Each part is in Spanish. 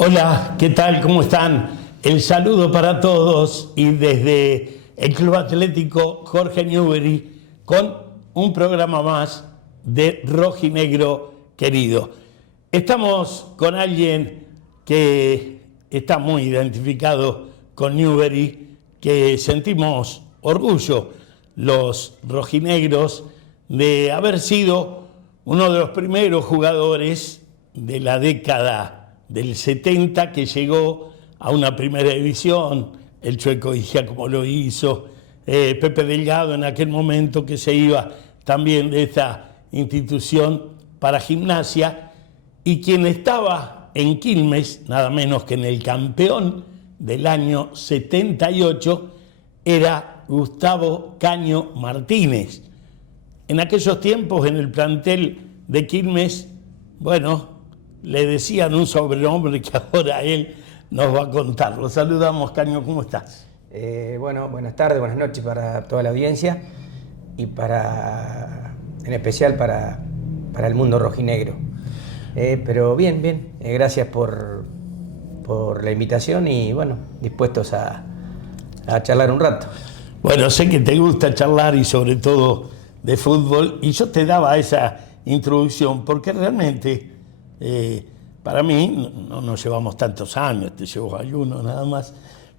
Hola, ¿qué tal? ¿Cómo están? El saludo para todos y desde el Club Atlético Jorge Newbery con un programa más de Rojinegro Querido. Estamos con alguien que está muy identificado con Newbery, que sentimos orgullo los rojinegros de haber sido uno de los primeros jugadores de la década del 70 que llegó a una primera división, el Chueco Ijia como lo hizo, Pepe Delgado en aquel momento que se iba también de esta institución para Gimnasia, y quien estaba en Quilmes, nada menos que en el campeón del año 78, era Gustavo Caño Martínez. En aquellos tiempos en el plantel de Quilmes, bueno, le decían un sobrenombre que ahora él nos va a contar. Lo saludamos, Caño, ¿cómo estás? Bueno, buenas tardes, buenas noches para toda la audiencia y en especial para el mundo rojinegro. Pero bien, gracias por la invitación y bueno, dispuestos a charlar un rato. Bueno, sé que te gusta charlar y sobre todo de fútbol, y yo te daba esa introducción porque realmente para mí, no nos llevamos tantos años, te llevo algunos nada más,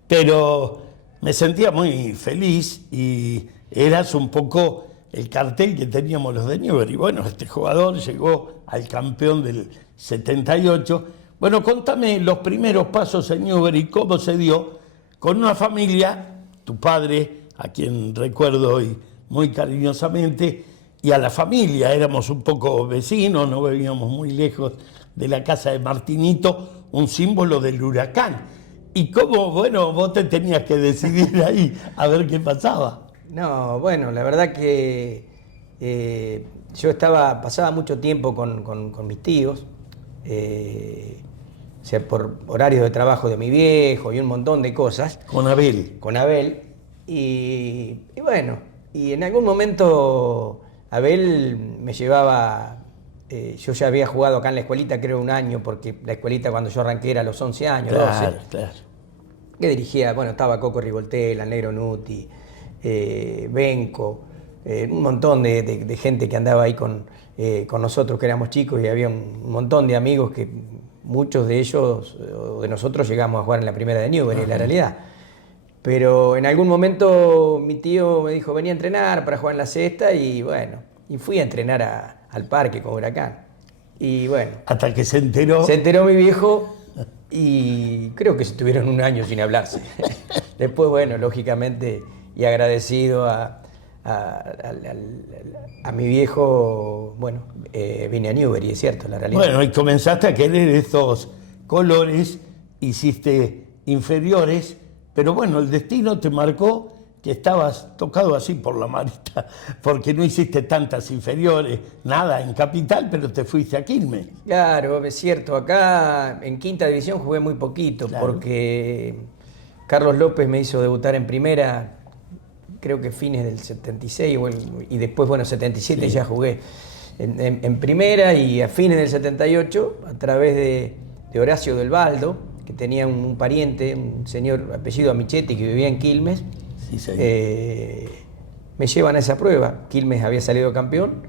pero me sentía muy feliz y eras un poco el cartel que teníamos los de Newbery. Bueno, este jugador llegó al campeón del 78. Bueno, contame los primeros pasos en Newbery, cómo se dio con una familia, tu padre, a quien recuerdo hoy muy cariñosamente, y a la familia. Éramos un poco vecinos, no vivíamos muy lejos de la casa de Martinito, un símbolo del Huracán. Y cómo, bueno, vos te tenías que decidir ahí a ver qué pasaba. No, bueno, la verdad que yo pasaba mucho tiempo con mis tíos, o sea, por horarios de trabajo de mi viejo y un montón de cosas. Con Abel. Con Abel. Y bueno, y en algún momento Abel me llevaba, yo ya había jugado acá en la escuelita creo un año, porque la escuelita cuando yo arranqué era a los 11 años, claro, 12. Claro. Que dirigía, bueno, estaba Coco Rivoltella, el Negro Nuti, Benco, un montón de gente que andaba ahí con nosotros que éramos chicos, y había un montón de amigos que muchos de ellos, o de nosotros, llegamos a jugar en la primera de Newbery, la realidad. Pero en algún momento mi tío me dijo, venía a entrenar para jugar en la sexta, y bueno, y fui a entrenar al parque con Huracán. Y bueno. Hasta que se enteró. Se enteró mi viejo y creo que estuvieron un año sin hablarse. Después, bueno, lógicamente, y agradecido a mi viejo, bueno, vine a Newbery, es cierto, la realidad. Bueno, y comenzaste a querer estos colores, hiciste inferiores, pero bueno, el destino te marcó que estabas tocado así por la marita, porque no hiciste tantas inferiores, nada en Capital, pero te fuiste a Quilmes. Claro, es cierto, acá en quinta división jugué muy poquito, claro, porque Carlos López me hizo debutar en primera, creo que fines del 76, y después, bueno, 77 sí, ya jugué en primera, y a fines del 78, a través de Horacio del Baldo, que tenía un pariente, un señor apellido Amichetti, que vivía en Quilmes, sí, me llevan a esa prueba. Quilmes había salido campeón,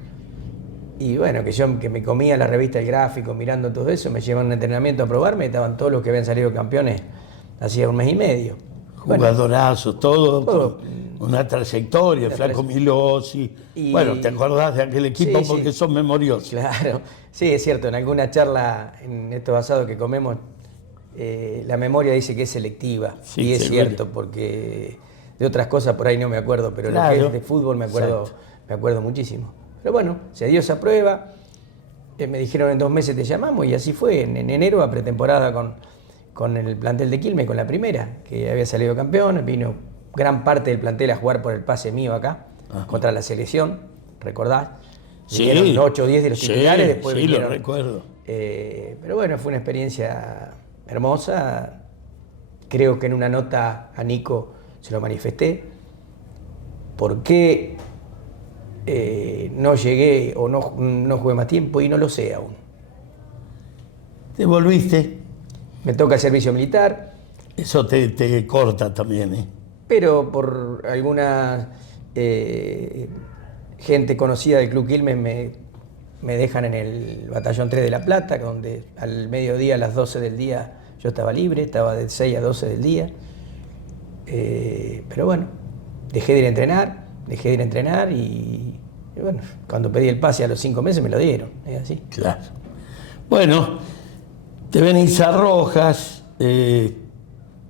y bueno, que me comía la revista El Gráfico mirando todo eso, me llevan a un entrenamiento a probarme, estaban todos los que habían salido campeones hacía un mes y medio. Jugadorazos, todo una trayectoria, Flaco Milozzi. Bueno, te acordás de aquel equipo, sí, porque sí, son memoriosos. Claro, sí, es cierto, en alguna charla en estos asados que comemos, la memoria dice que es selectiva, sí, y es cierto, porque de otras cosas por ahí no me acuerdo, pero claro, lo que es de fútbol me acuerdo muchísimo. Pero bueno, se dio esa prueba, me dijeron en 2 meses te llamamos, y así fue, en enero a pretemporada con el plantel de Quilmes, con la primera, que había salido campeón. Vino gran parte del plantel a jugar por el pase mío acá, contra la selección, ¿recordás? Sí. Vinieron 8 o 10 de los titulares, después sí, vinieron, lo recuerdo. pero bueno, fue una experiencia hermosa. Creo que en una nota a Nico se lo manifesté. ¿Por qué no llegué o no jugué más tiempo? Y no lo sé aún. ¿Te volviste? Me toca el servicio militar. Eso te corta también, ¿eh? Pero por alguna gente conocida del Club Quilmes me dejan en el Batallón 3 de La Plata, donde al mediodía, a las 12 del día, yo estaba libre, estaba de 6 a 12 del día. Pero bueno, dejé de ir a entrenar y bueno, cuando pedí el pase a los 5 meses me lo dieron, es así. Claro. Bueno, te venís a Rojas,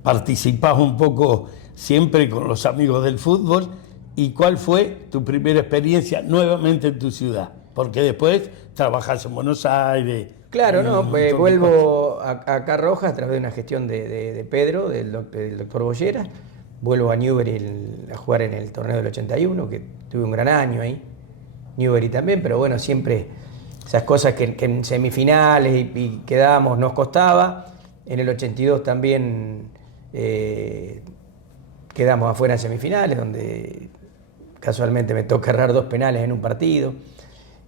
participás un poco siempre con los amigos del fútbol. ¿Y cuál fue tu primera experiencia nuevamente en tu ciudad? Porque después trabajás en Buenos Aires. Claro, no, vuelvo acá a Rojas a través de una gestión de Pedro, del doctor Bollera. Vuelvo a Newbery a jugar en el torneo del 81, que tuve un gran año ahí. Newbery también, pero bueno, siempre esas cosas que en semifinales y quedábamos nos costaba. En el 82 también quedamos afuera en semifinales, donde casualmente me toca errar 2 penales en un partido.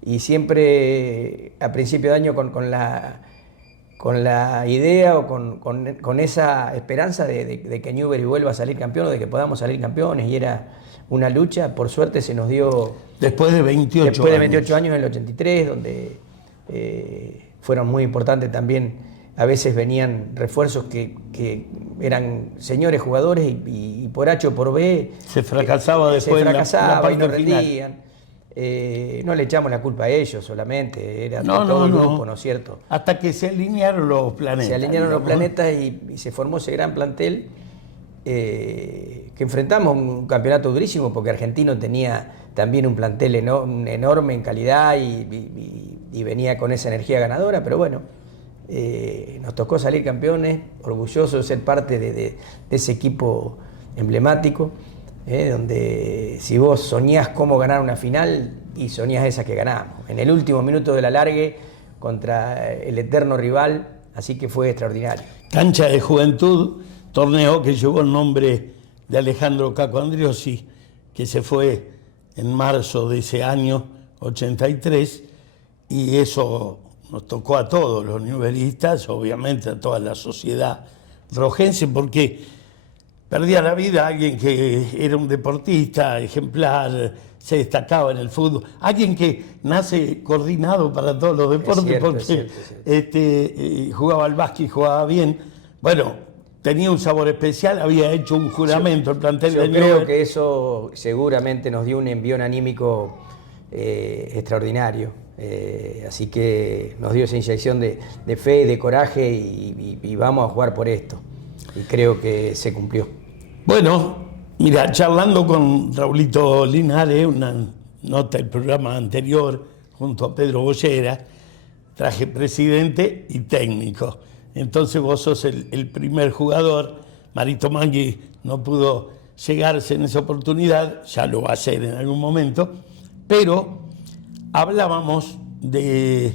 Y siempre a principio de año con la idea o con esa esperanza de que Newbery vuelva a salir campeón o de que podamos salir campeones, y era una lucha. Por suerte se nos dio después de 28 años en el 83, donde fueron muy importantes también. A veces venían refuerzos que eran señores jugadores y por H o por B se fracasaba después la y no final. rendían. No le echamos la culpa a ellos solamente, era todo el grupo, ¿no es cierto? Hasta que se alinearon los planetas. Se alinearon los planetas y se formó ese gran plantel que enfrentamos un campeonato durísimo, porque Argentino tenía también un plantel enorme en calidad y venía con esa energía ganadora, pero bueno, nos tocó salir campeones, orgullosos de ser parte de ese equipo emblemático. Donde si vos soñás cómo ganar una final, y soñás esa que ganamos, en el último minuto del alargue contra el eterno rival, así que fue extraordinario. Cancha de Juventud, torneo que llevó el nombre de Alejandro Caco Andriosi, que se fue en marzo de ese año 83, y eso nos tocó a todos los newberistas, obviamente a toda la sociedad rojense, porque perdía la vida alguien que era un deportista ejemplar, se destacaba en el fútbol, alguien que nace coordinado para todos los deportes, porque jugaba al básquet y jugaba bien. Bueno, tenía un sabor especial, había hecho un juramento el plantel de Newbery. Creo que eso seguramente nos dio un envión anímico extraordinario, así que nos dio esa inyección de fe, de coraje y vamos a jugar por esto, y creo que se cumplió. Bueno, mira, charlando con Raulito Linares, una nota del programa anterior, junto a Pedro Bollera, traje presidente y técnico. Entonces vos sos el primer jugador. Marito Mangui no pudo llegarse en esa oportunidad, ya lo va a hacer en algún momento, pero hablábamos de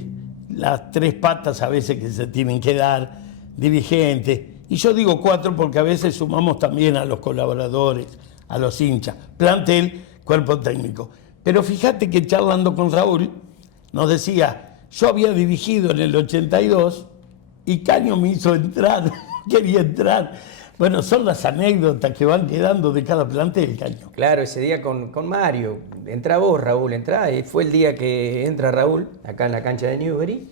las 3 patas a veces que se tienen que dar, dirigentes. Y yo digo 4 porque a veces sumamos también a los colaboradores, a los hinchas, plantel, cuerpo técnico. Pero fíjate que charlando con Raúl, nos decía, yo había dirigido en el 82 y Caño me hizo entrar, quería entrar. Bueno, son las anécdotas que van quedando de cada plantel, Caño. Claro, ese día con Mario, entra vos, Raúl, entra. Y fue el día que entra Raúl, acá en la cancha de Newbery,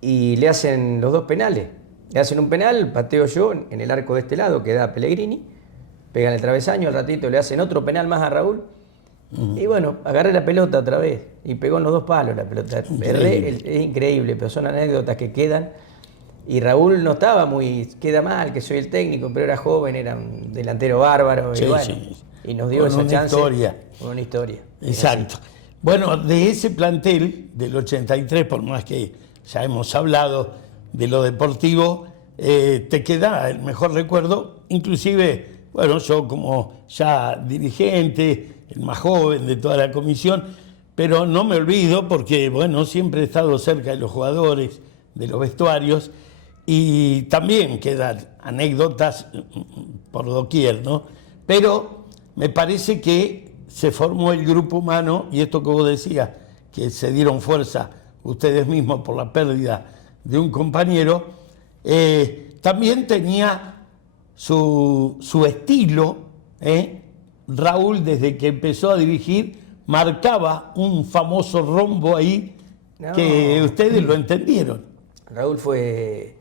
y le hacen los 2 penales. Le hacen un penal, pateo yo en el arco de este lado, que da Pellegrini, pegan el travesaño, al ratito le hacen otro penal más a Raúl, y bueno, agarré la pelota otra vez, y pegó en los 2 palos la pelota. Es increíble, pero son anécdotas que quedan, y Raúl no estaba queda mal, que soy el técnico, pero era joven, era un delantero bárbaro, sí, y bueno, sí. Y nos dio esa chance. Una historia. Exacto. Bueno, de ese plantel del 83, por más que ya hemos hablado de lo deportivo, te queda el mejor recuerdo, inclusive, bueno, yo como ya dirigente, el más joven de toda la comisión, pero no me olvido porque, bueno, siempre he estado cerca de los jugadores, de los vestuarios, y también quedan anécdotas por doquier, ¿no? Pero me parece que se formó el grupo humano, y esto que vos decías, que se dieron fuerza ustedes mismos por la pérdida de un compañero, también tenía su estilo, Raúl, desde que empezó a dirigir, marcaba un famoso rombo ahí que ustedes lo entendieron. Raúl fue,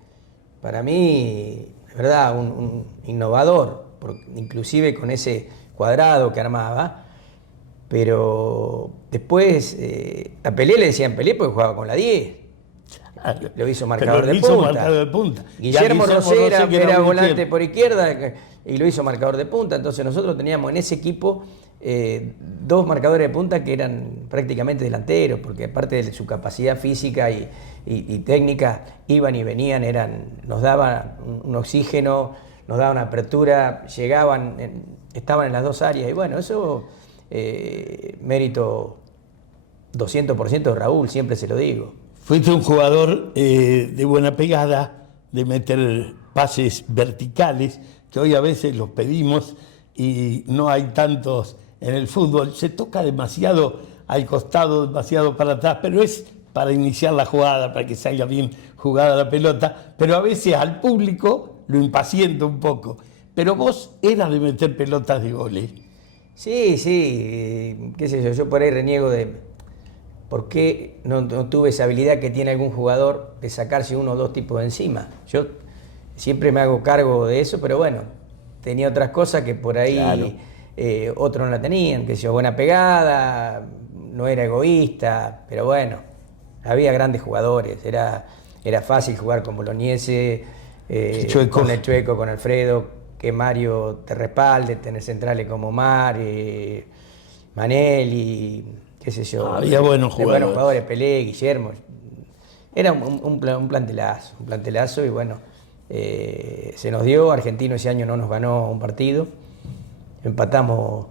para mí, de verdad, un innovador, inclusive con ese cuadrado que armaba, pero después a Pelé le decían Pelé porque jugaba con la 10. Lo hizo marcador de punta. Guillermo Rosera era volante por izquierda y lo hizo marcador de punta. Entonces nosotros teníamos en ese equipo dos marcadores de punta que eran prácticamente delanteros, porque aparte de su capacidad física y técnica, iban y venían, nos daban un oxígeno, nos daban apertura, llegaban, estaban en las dos áreas. Y bueno, eso mérito 200% de Raúl, siempre se lo digo. Fuiste un jugador de buena pegada, de meter pases verticales, que hoy a veces los pedimos y no hay tantos en el fútbol. Se toca demasiado al costado, demasiado para atrás, pero es para iniciar la jugada, para que salga bien jugada la pelota, pero a veces al público lo impacienta un poco. Pero vos eras de meter pelotas de goles. Sí, qué sé yo por ahí reniego de por qué no tuve esa habilidad que tiene algún jugador de sacarse uno o dos tipos de encima. Yo siempre me hago cargo de eso, pero bueno, tenía otras cosas que por ahí claro. Otros no la tenían, que yo, buena pegada, no era egoísta, pero bueno, había grandes jugadores, era fácil jugar con Bolognese, con el Chueco, con Alfredo, que Mario te respalde, tener centrales como Omar, Manelli, qué sé yo. Había buenos jugadores. Pelé, Guillermo. Era un plantelazo y bueno, se nos dio. Argentino ese año no nos ganó un partido. Empatamos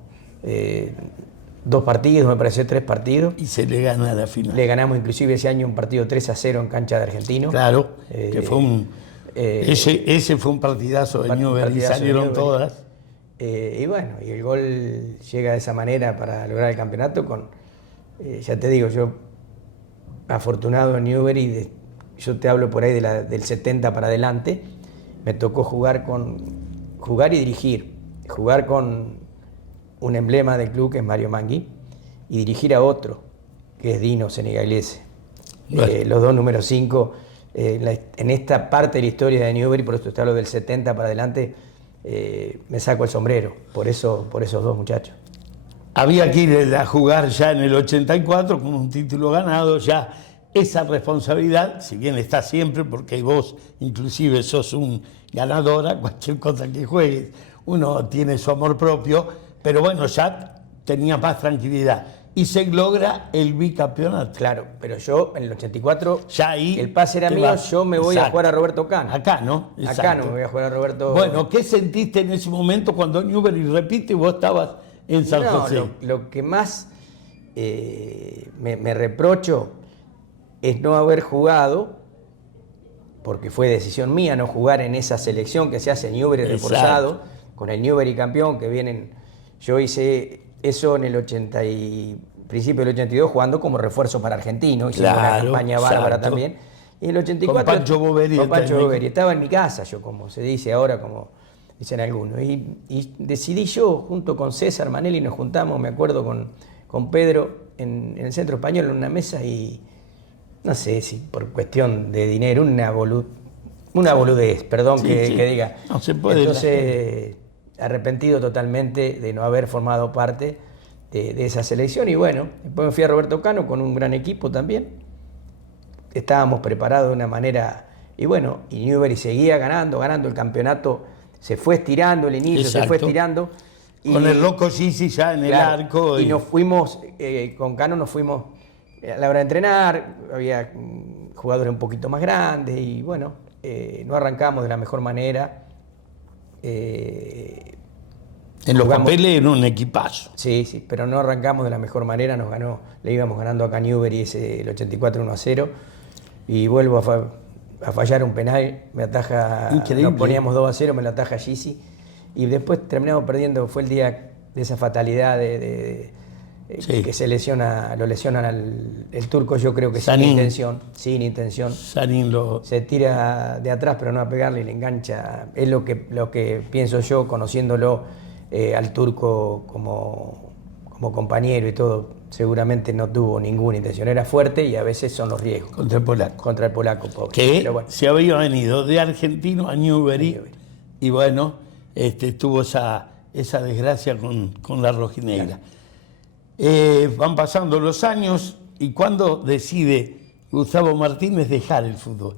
2 partidos, me parece 3 partidos. Y se le gana a la final. Le ganamos inclusive ese año un partido 3-0 en cancha de Argentino. Claro, que fue ese fue un partidazo de Newbery y salieron todas. Y bueno, y el gol llega de esa manera para lograr el campeonato ya te digo, yo afortunado en Newbery, yo te hablo por ahí del 70 para adelante, me tocó jugar y dirigir, jugar con un emblema del club que es Mario Mangui y dirigir a otro que es Dino Senegalese. Bueno. Los dos números 5 en esta parte de la historia de Newbery, por eso te hablo del 70 para adelante, me saco el sombrero por esos dos muchachos. Había que ir a jugar ya en el 84 con un título ganado, ya esa responsabilidad, si bien está siempre, porque vos inclusive sos un ganadora, cualquier cosa que juegues, uno tiene su amor propio, pero bueno, ya tenía más tranquilidad. Y se logra el bicampeonato. Claro, pero yo en el 84, ya ahí el pase era mío, yo me voy a jugar a Roberto Cano. Acá, ¿no? Exacto. Acá no me voy a jugar a Roberto. Bueno, ¿qué sentiste en ese momento cuando Newbery repite y vos estabas en San José? Lo que más me reprocho es no haber jugado, porque fue decisión mía no jugar en esa selección que se hace Newbery reforzado, con el Newbery campeón que vienen. Yo hice eso en el principio del 82 jugando como refuerzo para Argentino, hicimos una campaña bárbara también. Y en el 84 con Pancho Boveri. Estaba en mi casa, yo como se dice ahora, como dicen algunos. Y decidí yo, junto con César Manelli, nos juntamos, me acuerdo, con Pedro en el Centro Español en una mesa y no sé si por cuestión de dinero, una boludez, perdón que diga. No se puede. Entonces, arrepentido totalmente de no haber formado parte de esa selección. Y bueno, después me fui a Roberto Cano con un gran equipo también. Estábamos preparados de una manera. Y bueno, y Newbery seguía ganando el campeonato. Se fue estirando el inicio, se fue estirando. Con el loco Gisi ya en el arco. Y nos fuimos, con Cano nos fuimos a la hora de entrenar. Había jugadores un poquito más grandes y bueno, no arrancamos de la mejor manera. En los papeles era un equipazo. Sí, pero no arrancamos de la mejor manera, le íbamos ganando a Newbery el 84 1-0 y vuelvo a fallar un penal, me ataja, increíble. Nos poníamos 2-0, me lo ataja Gisi y después terminamos perdiendo, fue el día de esa fatalidad sí. que lo lesionan el turco, yo creo que Sanín. sin intención. Sanín Se tira de atrás pero no a pegarle y le engancha, es lo que pienso yo, conociéndolo al turco como compañero y todo, seguramente no tuvo ninguna intención, era fuerte y a veces son los riesgos. Contra el polaco. Pobre. Que pero bueno, se había venido de Argentino a Newbery. Y bueno, tuvo esa desgracia con la rojinegra. Van pasando los años y ¿cuándo decide Gustavo Martínez dejar el fútbol?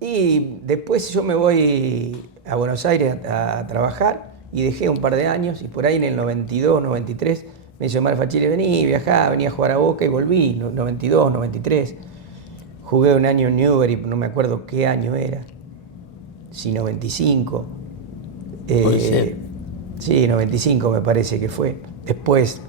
Y después yo me voy a Buenos Aires a trabajar y dejé un par de años y por ahí en el 92, 93 me dice Omar Fachile, viajá, venía a jugar a Boca y volví, 92, 93. Jugué un año en Newbery, no me acuerdo qué año era, si 95. Puede ser. Sí, 95 me parece que fue. Después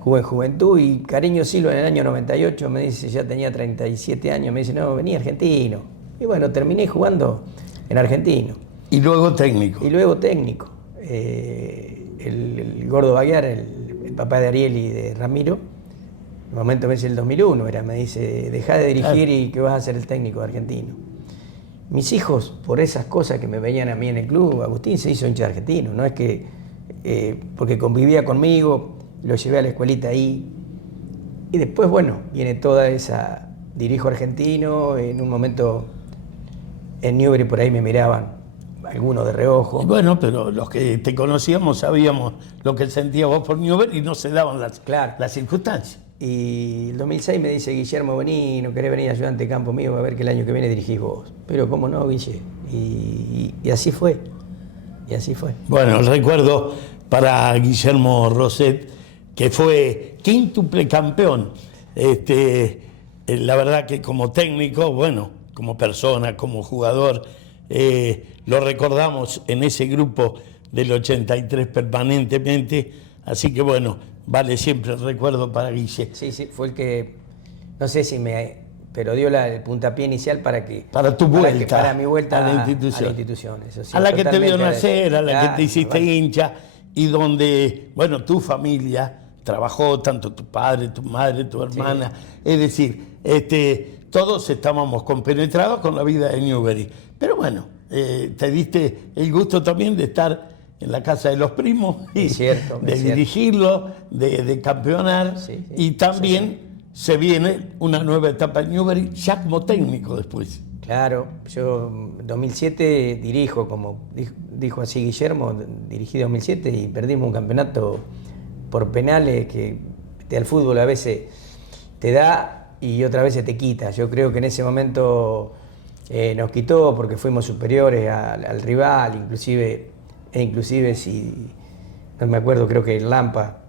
jugué en Juventud y Cariño Silva en el año 98 me dice, ya tenía 37 años, me dice, no, vení Argentino. Y bueno, terminé jugando en Argentino. Y luego técnico. El gordo Baguiar, el papá de Ariel y de Ramiro, en un momento me dice el 2001, me dice, dejá de dirigir y que vas a ser el técnico de Argentino. Mis hijos, por esas cosas que me veían a mí en el club, Agustín se hizo hincha de Argentino, no es que, porque convivía conmigo, lo llevé a la escuelita ahí, y después, bueno, viene toda esa, dirijo Argentino, en un momento en Newbery por ahí me miraban algunos de reojo. Y bueno, pero los que te conocíamos sabíamos lo que sentías vos por Newbery y no se daban las circunstancias. Y el 2006 me dice, Guillermo, vení, ¿no querés venir ayudante de campo mío? A ver que el año que viene dirigís vos. Pero cómo no, Guille. Y así fue. Bueno, recuerdo para Guillermo Roset, que fue quíntuple campeón. La verdad que como técnico, bueno, como persona, como jugador, lo recordamos en ese grupo del 83 permanentemente, así que bueno, vale siempre el recuerdo para Guille. Sí, fue el que, no sé si pero dio el puntapié inicial para mi vuelta a la institución. Eso sí, a la que te vio nacer, a la que te hiciste hincha, y donde, bueno, tu familia trabajó, tanto tu padre, tu madre, tu hermana, sí. Es decir, todos estábamos compenetrados con la vida de Newbery. Pero bueno, te diste el gusto también de estar en la casa de los primos, y de dirigirlo, de campeonar, y también se viene una nueva etapa en Newbery, ya como técnico después. Claro, yo en 2007 dirijo, como dijo así Guillermo, dirigí 2007 y perdimos un campeonato por penales que al fútbol a veces te da y otras veces te quita. Yo creo que en ese momento nos quitó porque fuimos superiores al rival, inclusive si, no me acuerdo, creo que Lampa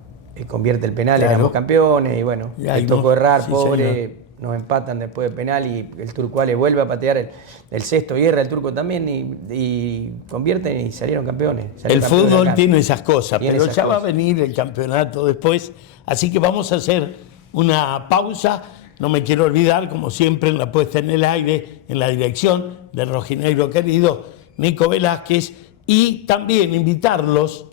convierte el penal, éramos campeones y bueno, le tocó errar, pobre, señor. Nos empatan después de penal y el Turcuale vuelve a patear el sexto y erra el turco también y convierten y salieron campeones. El fútbol tiene esas cosas, pero ya va a venir el campeonato después, así que vamos a hacer una pausa. No me quiero olvidar, como siempre, en la puesta en el aire, en la dirección del rojinegro querido Nico Velázquez, y también invitarlos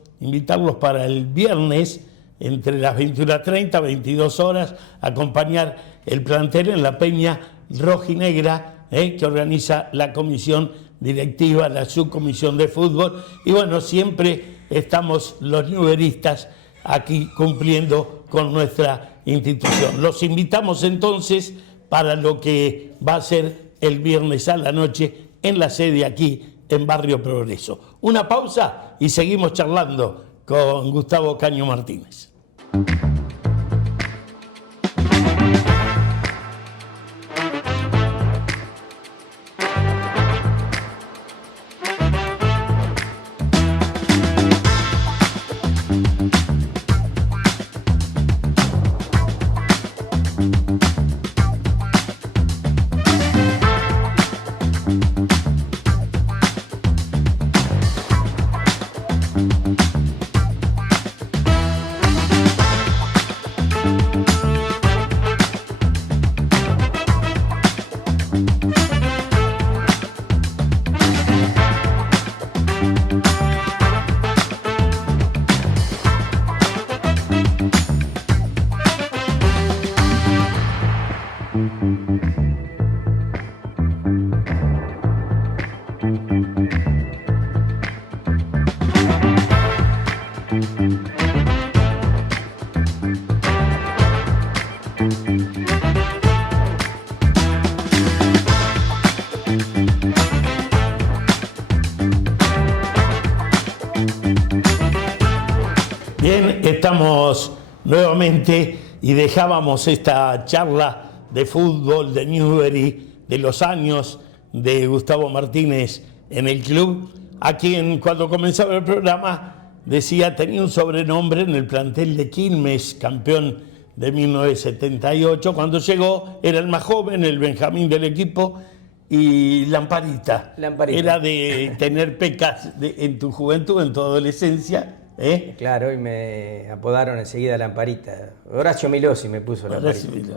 para el viernes entre las 21:30 22 horas, acompañar el plantel en la peña rojinegra que organiza la comisión directiva, la subcomisión de fútbol. Y bueno, siempre estamos los newberistas aquí cumpliendo con nuestra institución. Los invitamos entonces para lo que va a ser el viernes a la noche en la sede aquí en Barrio Progreso. Una pausa y seguimos charlando con Gustavo Caño Martínez. Bien, estamos nuevamente y dejábamos esta charla de fútbol de Newbery, de los años de Gustavo Martínez en el club, a quien cuando comenzaba el programa decía tenía un sobrenombre en el plantel de Quilmes, campeón de 1978. Cuando llegó era el más joven, el Benjamín del equipo, y Lamparita. Era de tener pecas en tu juventud, en tu adolescencia. Claro, y me apodaron enseguida Lamparita. Horacio Milossi me puso Lamparita.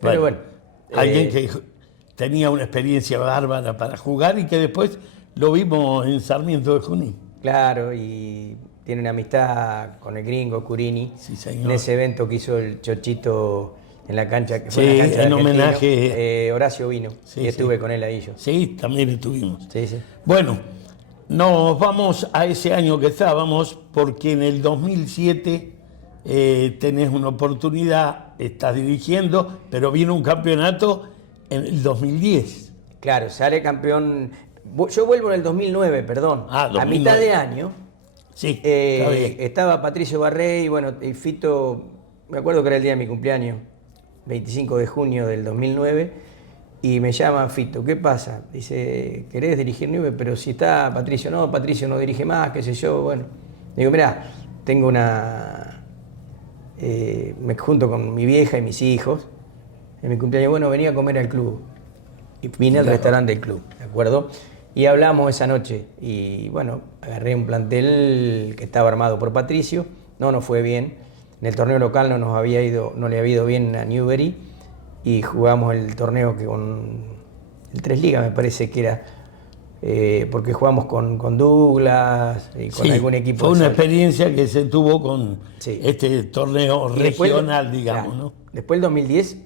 Pero bueno. Alguien que tenía una experiencia bárbara para jugar y que después lo vimos en Sarmiento de Junín. Claro, y tiene una amistad con el gringo Curini. Sí, señor. En ese evento que hizo el Chochito en la cancha. Que fue la cancha en homenaje. Horacio vino, sí, y estuve con él ahí yo. Sí, también estuvimos. Sí. Bueno, nos vamos a ese año que estábamos, porque en el 2007 tenés una oportunidad, estás dirigiendo, pero viene un campeonato en el 2010. Claro, sale campeón. Yo vuelvo en el 2009, perdón. 2009. A mitad de año. Sí, está bien. Estaba Patricio Barré y bueno, y Fito, me acuerdo que era el día de mi cumpleaños, 25 de junio del 2009, y me llama Fito, ¿qué pasa? Dice, ¿querés dirigir Newbery? Pero si está Patricio no dirige más, qué sé yo, bueno. Digo, mirá, tengo me junto con mi vieja y mis hijos, en mi cumpleaños, bueno, venía a comer al club. Y vine al restaurante del club, ¿de acuerdo? Y hablamos esa noche, y bueno, agarré un plantel que estaba armado por Patricio, no nos fue bien, en el torneo local no le había ido bien a Newbery, y jugamos el torneo que con el Tres Ligas me parece que era, porque jugamos con Douglas y con algún equipo. Fue una experiencia que se tuvo con este torneo regional, digamos, claro, ¿no? Después del 2010,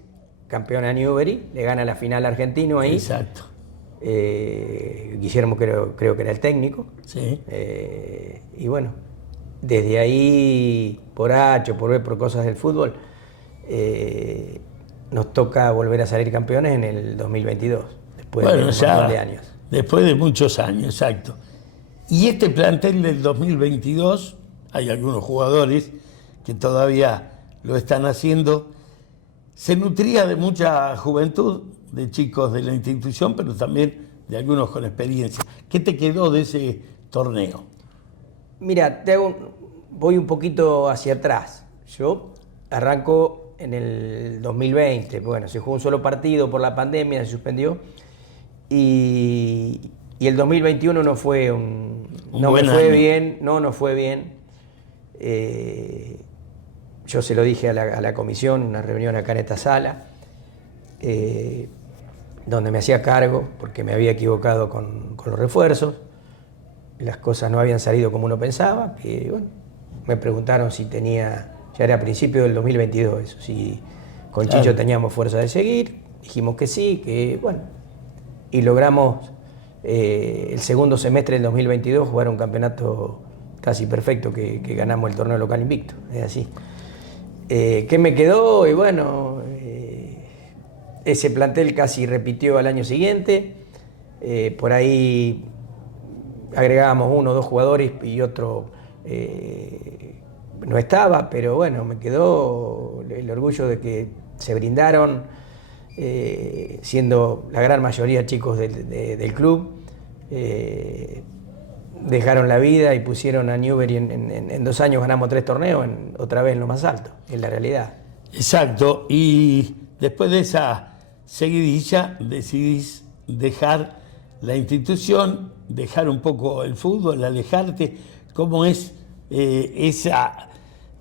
campeón a Newbery, le gana la final argentino ahí. Exacto. Guillermo creo que era el técnico. Sí. Y bueno, desde ahí, por H, por B, por cosas del fútbol, nos toca volver a salir campeones en el 2022, después de un montón de años. Después de muchos años, exacto. Y este plantel del 2022, hay algunos jugadores que todavía lo están haciendo, se nutría de mucha juventud, de chicos de la institución, pero también de algunos con experiencia. ¿Qué te quedó de ese torneo? Mira, voy un poquito hacia atrás. Yo arranco en el 2020, bueno, se jugó un solo partido por la pandemia, se suspendió, y el 2021 no fue no fue bien. Yo se lo dije a la comisión, una reunión acá en esta sala, donde me hacía cargo, porque me había equivocado con los refuerzos, las cosas no habían salido como uno pensaba, y bueno, me preguntaron si tenía, ya era a principio del 2022 eso, si con Chicho teníamos fuerza de seguir, dijimos que sí, que bueno, y logramos el segundo semestre del 2022 jugar un campeonato casi perfecto, que ganamos el torneo local invicto, es así. ¿Qué me quedó? Y bueno, ese plantel casi repitió al año siguiente, por ahí agregábamos 1 o 2 jugadores y otro no estaba, pero bueno, me quedó el orgullo de que se brindaron, siendo la gran mayoría chicos del club, dejaron la vida y pusieron a Newbery en 2 años, ganamos 3 torneos, otra vez en lo más alto, en la realidad. Exacto, y después de esa seguidilla decidís dejar la institución, dejar un poco el fútbol, alejarte. ¿Cómo es esa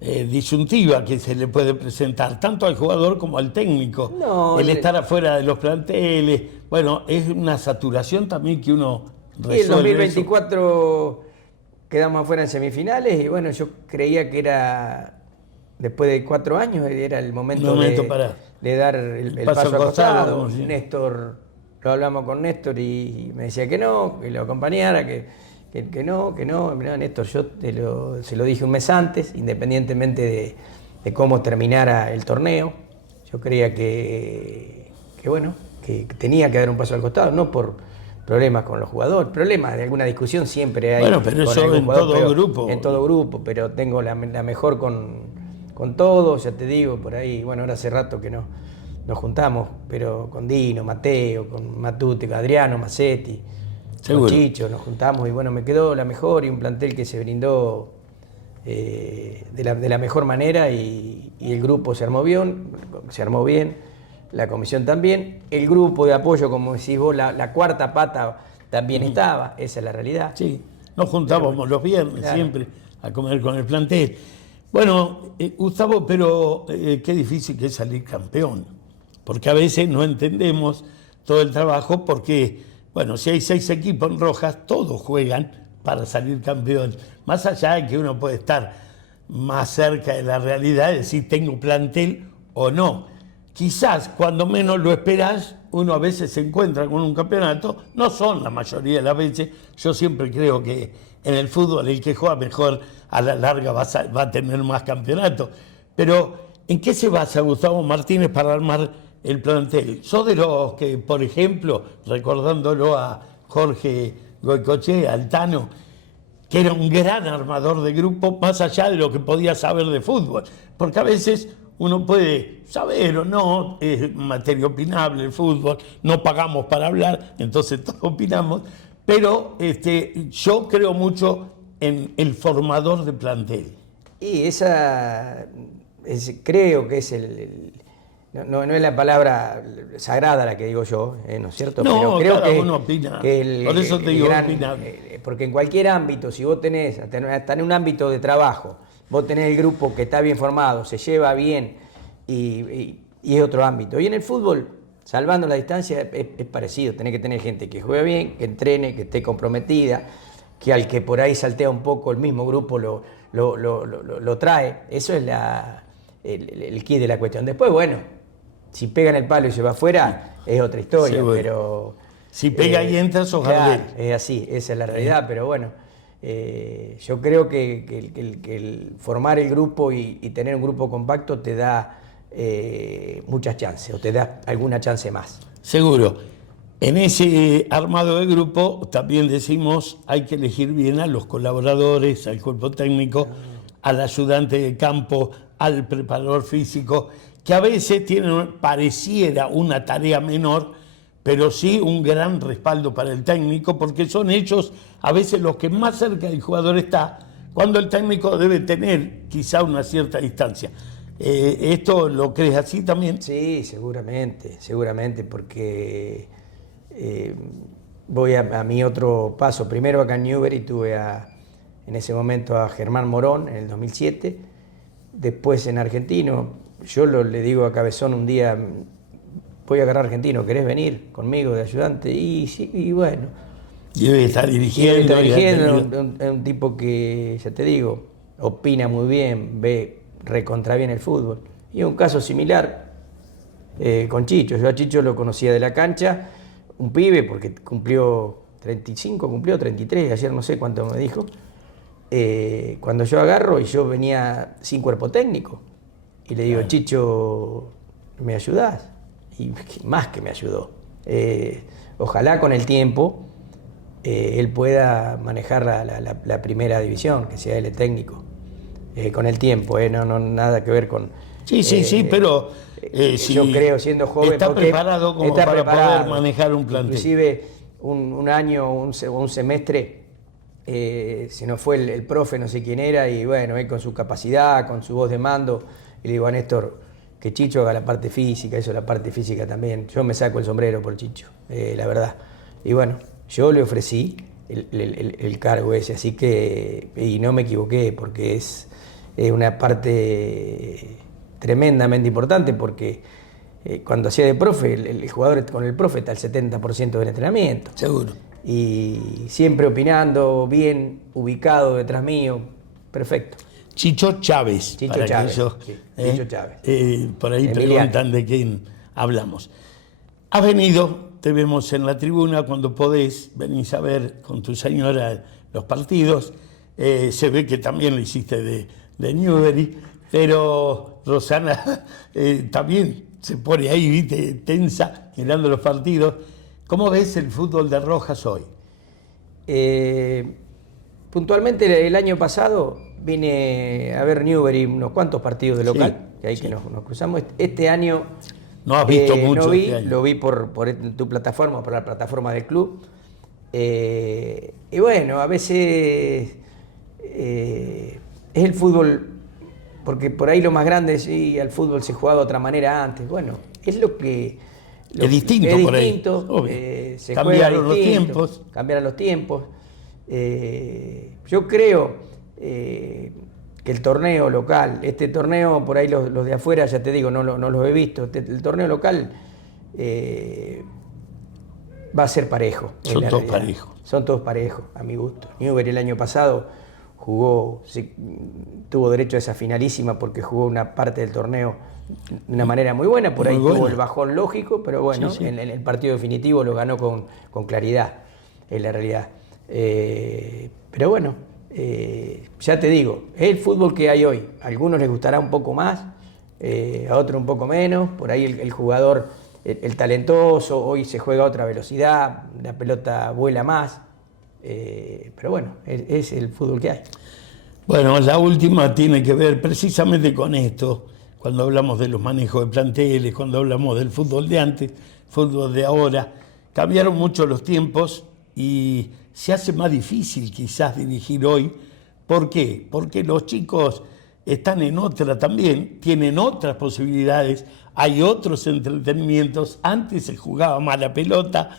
disyuntiva que se le puede presentar tanto al jugador como al técnico? El estar afuera de los planteles, bueno, es una saturación también que uno resuelve. Y el 2024 quedamos afuera en semifinales y bueno, yo creía que era, después de 4 años, era el momento de dar el paso al costado. Néstor, lo hablamos con Néstor y me decía que no, que lo acompañara, que no. Mirá, Néstor, yo se lo dije un mes antes, independientemente de cómo terminara el torneo. Yo creía que tenía que dar un paso al costado, no por problemas con los jugadores, problemas de alguna discusión siempre hay. Bueno, pero eso en todo grupo. En todo grupo, pero tengo la mejor con todos, ya te digo, por ahí, bueno, ahora hace rato que no nos juntamos, pero con Dino, Mateo, con Matute, con Adriano, Macetti, Seguro. con Chicho, nos juntamos y bueno, me quedó la mejor y un plantel que se brindó de la mejor manera y el grupo se armó bien, la comisión también, el grupo de apoyo, como decís vos, la cuarta pata también estaba, esa es la realidad. Sí, nos juntábamos los viernes siempre a comer con el plantel. Bueno, Gustavo, pero qué difícil que es salir campeón, porque a veces no entendemos todo el trabajo, porque, bueno, si hay 6 equipos en Rojas, todos juegan para salir campeón. Más allá de que uno puede estar más cerca de la realidad, es decir, tengo plantel o no. Quizás cuando menos lo esperás, uno a veces se encuentra con un campeonato, no son la mayoría de las veces, yo siempre creo que en el fútbol el que juega mejor a la larga va a tener más campeonatos. Pero, ¿en qué se basa Gustavo Martínez para armar el plantel? ¿Sos de los que, por ejemplo, recordándolo a Jorge Goicoechea, al Tano, que era un gran armador de grupo, más allá de lo que podía saber de fútbol? Porque a veces uno puede saber o no, es materia opinable el fútbol, no pagamos para hablar, entonces todos opinamos, pero yo creo mucho en el formador de plantel. Y creo que es no es la palabra sagrada la que digo yo, ¿no es cierto? No, pero creo cada que, uno opina. que Por eso te digo opinable. porque en cualquier ámbito, si vos tenés, hasta en un ámbito de trabajo, vos tenés el grupo que está bien formado, se lleva bien y es otro ámbito. Y en el fútbol, salvando la distancia, es parecido. Tenés que tener gente que juegue bien, que entrene, que esté comprometida, que al que por ahí saltea un poco el mismo grupo lo trae. Eso es el quid de la cuestión. Después, bueno, si pega en el palo y se va afuera, es otra historia. Seguro. Pero si pega y entra, sos claro, es así, esa es la realidad. Pero bueno, yo creo que el formar el grupo y tener un grupo compacto te da muchas chances, o te da alguna chance más. Seguro. En ese armado de grupo también decimos hay que elegir bien a los colaboradores, al cuerpo técnico, al ayudante de campo, al preparador físico, que a veces tienen, pareciera una tarea menor, pero sí un gran respaldo para el técnico, porque son ellos a veces los que más cerca del jugador está, cuando el técnico debe tener quizá una cierta distancia. ¿Esto lo crees así también? Sí, seguramente, porque voy a mi otro paso. Primero acá en Newbery tuve en ese momento a Germán Morón en el 2007, después en Argentino. Yo le digo a Cabezón un día, voy a agarrar Argentino, ¿querés venir conmigo de ayudante? Y sí, y bueno. Y debe estar dirigiendo. Es un tipo que, ya te digo, opina muy bien, ve recontra bien el fútbol. Y un caso similar con Chicho. Yo a Chicho lo conocía de la cancha, un pibe, porque cumplió 35, cumplió 33, ayer no sé cuánto me dijo. Cuando yo agarro y yo venía sin cuerpo técnico, y le digo, Chicho, ¿me ayudás? Y más que me ayudó. Ojalá con el tiempo él pueda manejar la primera división, que sea él el técnico. Con el tiempo, no nada que ver con... Sí, pero yo creo, siendo joven... Está preparado como para poder manejar un plantel. Inclusive un año, un semestre, se nos fue el profe, no sé quién era, y bueno, él con su capacidad, con su voz de mando, y le digo a Néstor, que Chicho haga la parte física, eso la parte física también. Yo me saco el sombrero por Chicho, la verdad. Y bueno, yo le ofrecí el cargo ese, así que, y no me equivoqué, porque es una parte tremendamente importante, porque cuando hacía de profe, el jugador con el profe está al 70% del entrenamiento. Seguro. Y siempre opinando, bien ubicado detrás mío, perfecto. Chicho Chávez. Chicho Chávez. Chicho Chávez. Por ahí preguntan de quién hablamos. Has venido, te vemos en la tribuna cuando podés, venís a ver con tu señora los partidos. Se ve que también lo hiciste de Newbery, pero Rosana también se pone ahí, viste, tensa, mirando los partidos. ¿Cómo ves el fútbol de Rojas hoy? Puntualmente el año pasado vine a ver Newbery unos cuantos partidos de local, Sí, que ahí sí. que nos cruzamos. Este año No has visto mucho no vi, este año. lo vi por tu plataforma, por la plataforma del club. Y bueno, a veces es el fútbol, porque por ahí lo más grande, sí, al fútbol se jugaba de otra manera antes. Bueno, es lo que... Es distinto es por ahí, distinto, obvio. se Cambiaron juega los distinto, tiempos. cambiaron los tiempos. Yo creo que el torneo local, este torneo, por ahí los de afuera, ya te digo, no los he visto, el torneo local va a ser parejo. Son la todos realidad. parejos. Son todos parejos, a mi gusto. Newbery el año pasado jugó, tuvo derecho a esa finalísima porque jugó una parte del torneo de una manera muy buena, por Muy ahí buena. tuvo el bajón lógico, pero bueno, Sí, sí. en el partido definitivo lo ganó con claridad, en la realidad. Pero bueno, ya te digo, es el fútbol que hay hoy. A algunos les gustará un poco más, a otros un poco menos. Por ahí el jugador, el talentoso, hoy se juega a otra velocidad, la pelota vuela más. Pero bueno, es el fútbol que hay. Bueno, la última tiene que ver precisamente con esto, cuando hablamos de los manejos de planteles, cuando hablamos del fútbol de antes, fútbol de ahora. Cambiaron mucho los tiempos y se hace más difícil quizás dirigir hoy. ¿Por qué? Porque los chicos están en otra también, tienen otras posibilidades, hay otros entretenimientos. Antes se jugaba más la pelota,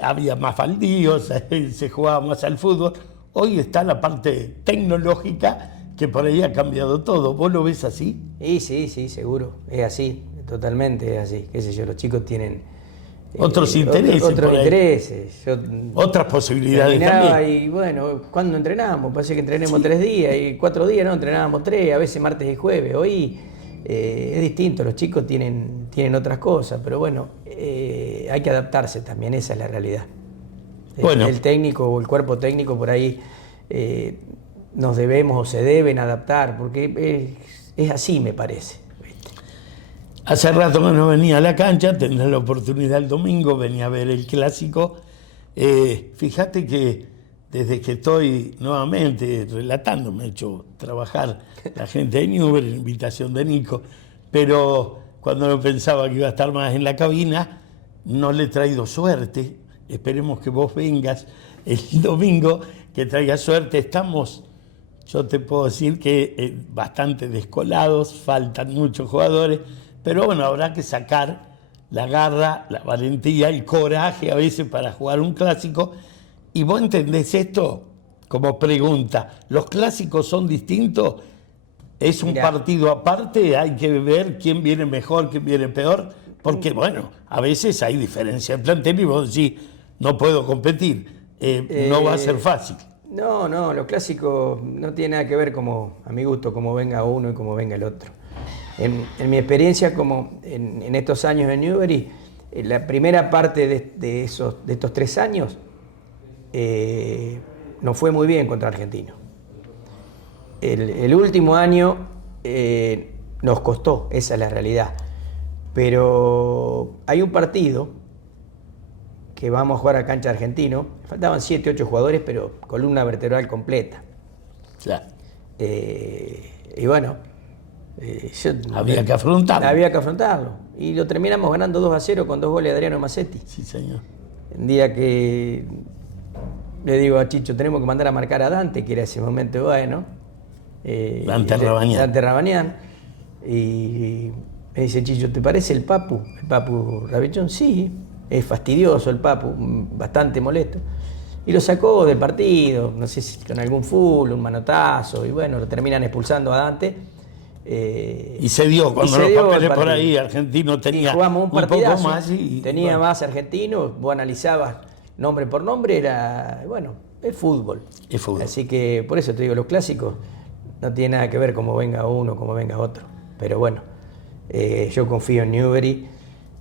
había más baldíos, se jugaba más al fútbol. Hoy está la parte tecnológica que por ahí ha cambiado todo. ¿Vos lo ves así? Y sí, seguro, es así, totalmente es así. Qué sé yo, los chicos tienen Otros intereses otros por ahí. intereses. Yo Otras posibilidades terminaba también. y bueno, ¿cuándo entrenamos? Parece que entrenemos 3 días y 4 días no, entrenábamos 3, a veces martes y jueves. Hoy es distinto, los chicos tienen otras cosas, pero bueno, hay que adaptarse también, esa es la realidad. Bueno. El técnico o el cuerpo técnico por ahí nos debemos o se deben adaptar, porque es así, me parece. ¿Viste? Hace rato que no venía a la cancha, tendré la oportunidad el domingo, venía a ver el clásico. Fíjate que desde que estoy nuevamente relatando, me he hecho trabajar la gente de Newbery, la invitación de Nico, pero cuando no pensaba que iba a estar más en la cabina, no le he traído suerte. Esperemos que vos vengas el domingo, que traigas suerte. Estamos, yo te puedo decir que bastante descolados, faltan muchos jugadores, pero bueno, habrá que sacar la garra, la valentía, el coraje a veces para jugar un clásico. ¿Y vos entendés esto? Como pregunta, ¿los clásicos son distintos? ¿Es un Mirá. partido aparte? ¿Hay que ver quién viene mejor, quién viene peor? Porque bueno, a veces hay diferencia de plantel y vos decís, no puedo competir, no va a ser fácil. No, los clásicos no tienen nada que ver, como a mi gusto, como venga uno y como venga el otro. En mi experiencia, como en estos años en Newbery, la primera parte de estos 3 años nos fue muy bien contra Argentino. El último año nos costó, esa es la realidad. Pero hay un partido que vamos a jugar a cancha Argentino, faltaban 7, 8 jugadores, pero columna vertebral completa. Claro. Y bueno, Había que afrontarlo. Había que afrontarlo. Y lo terminamos ganando 2-0 con 2 goles de Adriano Massetti. Sí, señor. Un día que le digo a Chicho, tenemos que mandar a marcar a Dante, que era ese momento bueno. Dante Rabañán. Dante Rabañán. Y me dice, Chicho, ¿te parece el Papu? El Papu Rabechón, sí. Es fastidioso el Papu, bastante molesto. Y lo sacó del partido, no sé si con algún full, un manotazo, y bueno, lo terminan expulsando a Dante. Y se dio, cuando los papeles por ahí, Argentino tenía jugamos un poco partidazo, más. Y, tenía bueno, más argentinos, vos analizabas nombre por nombre, era, bueno, es fútbol. Es fútbol. Así que por eso te digo, los clásicos no tienen nada que ver cómo venga uno, cómo venga otro. Pero bueno, yo confío en Newbery.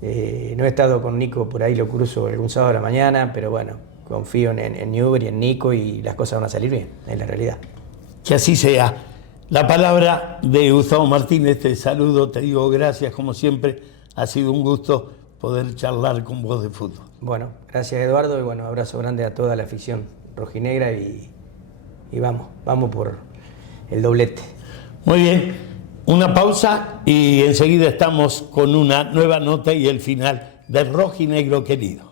No he estado con Nico, por ahí lo cruzo algún sábado a la mañana, pero bueno, confío en Newbery, en Nico, y las cosas van a salir bien, es la realidad. Que así sea. La palabra de Gustavo Martínez, te saludo, te digo gracias como siempre, ha sido un gusto. poder charlar con vos de fútbol. Bueno, gracias Eduardo y bueno, abrazo grande a toda la afición rojinegra y vamos por el doblete. Muy bien, una pausa y enseguida estamos con una nueva nota y el final de Rojinegro Querido.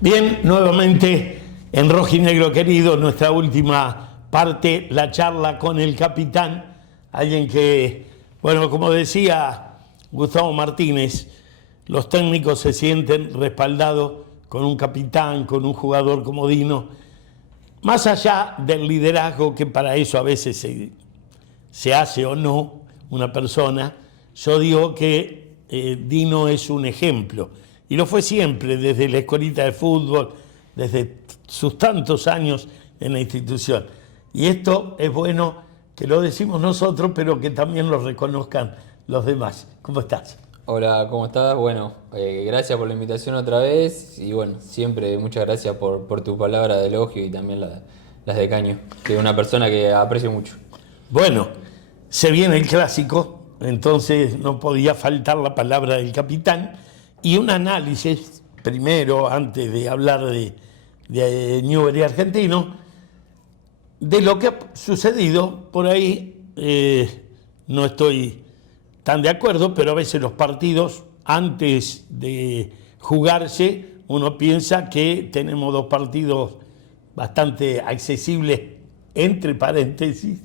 Bien, nuevamente en Rojinegro Querido, nuestra última parte, la charla con el capitán, alguien que, bueno, como decía Gustavo Martínez, los técnicos se sienten respaldados con un capitán, con un jugador como Dino, más allá del liderazgo que para eso a veces se hace o no una persona. Yo digo que Dino es un ejemplo. Y lo fue siempre, desde la escuelita de fútbol, desde sus tantos años en la institución. Y esto es bueno que lo decimos nosotros, pero que también lo reconozcan los demás. ¿Cómo estás? Hola, ¿cómo estás? Bueno, gracias por la invitación otra vez y bueno, siempre muchas gracias por tu palabra de elogio y también las de Caño, que es una persona que aprecio mucho. Bueno, se viene el clásico, entonces no podía faltar la palabra del capitán. Y un análisis, primero, antes de hablar de Newell's Argentino, de lo que ha sucedido. Por ahí no estoy tan de acuerdo, pero a veces los partidos, antes de jugarse, uno piensa que tenemos dos partidos bastante accesibles, entre paréntesis,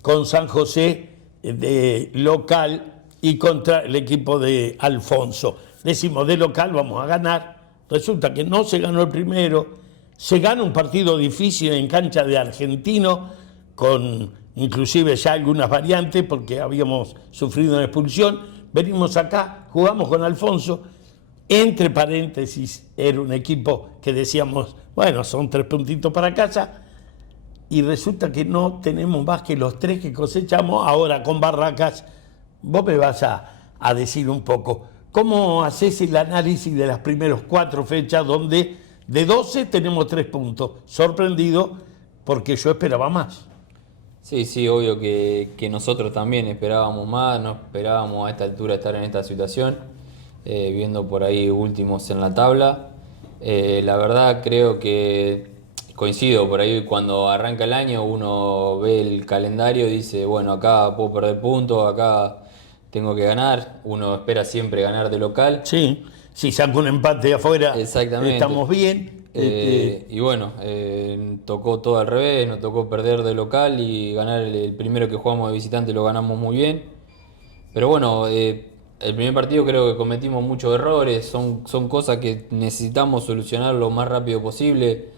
con San José de local y contra el equipo de Alfonso. Decimos, de local vamos a ganar. Resulta que no se ganó el primero. Se gana un partido difícil en cancha de Argentino, con inclusive ya algunas variantes, porque habíamos sufrido una expulsión. Venimos acá, jugamos con Alfonso. Entre paréntesis, era un equipo que decíamos, bueno, son 3 puntitos para casa. Y resulta que no tenemos más que los 3 que cosechamos ahora con Barracas. Vos me vas a decir un poco, ¿cómo haces el análisis de las primeras 4 fechas donde de 12 tenemos 3 puntos? Sorprendido porque yo esperaba más. Sí, obvio que nosotros también esperábamos más, no esperábamos a esta altura estar en esta situación, viendo por ahí últimos en la tabla. La verdad creo que coincido, por ahí cuando arranca el año uno ve el calendario y dice, bueno, acá puedo perder puntos, acá tengo que ganar, uno espera siempre ganar de local. Sí, si saco un empate afuera, estamos bien. Y bueno, tocó todo al revés, nos tocó perder de local y ganar el primero que jugamos de visitante lo ganamos muy bien. Pero bueno, el primer partido creo que cometimos muchos errores, son cosas que necesitamos solucionar lo más rápido posible,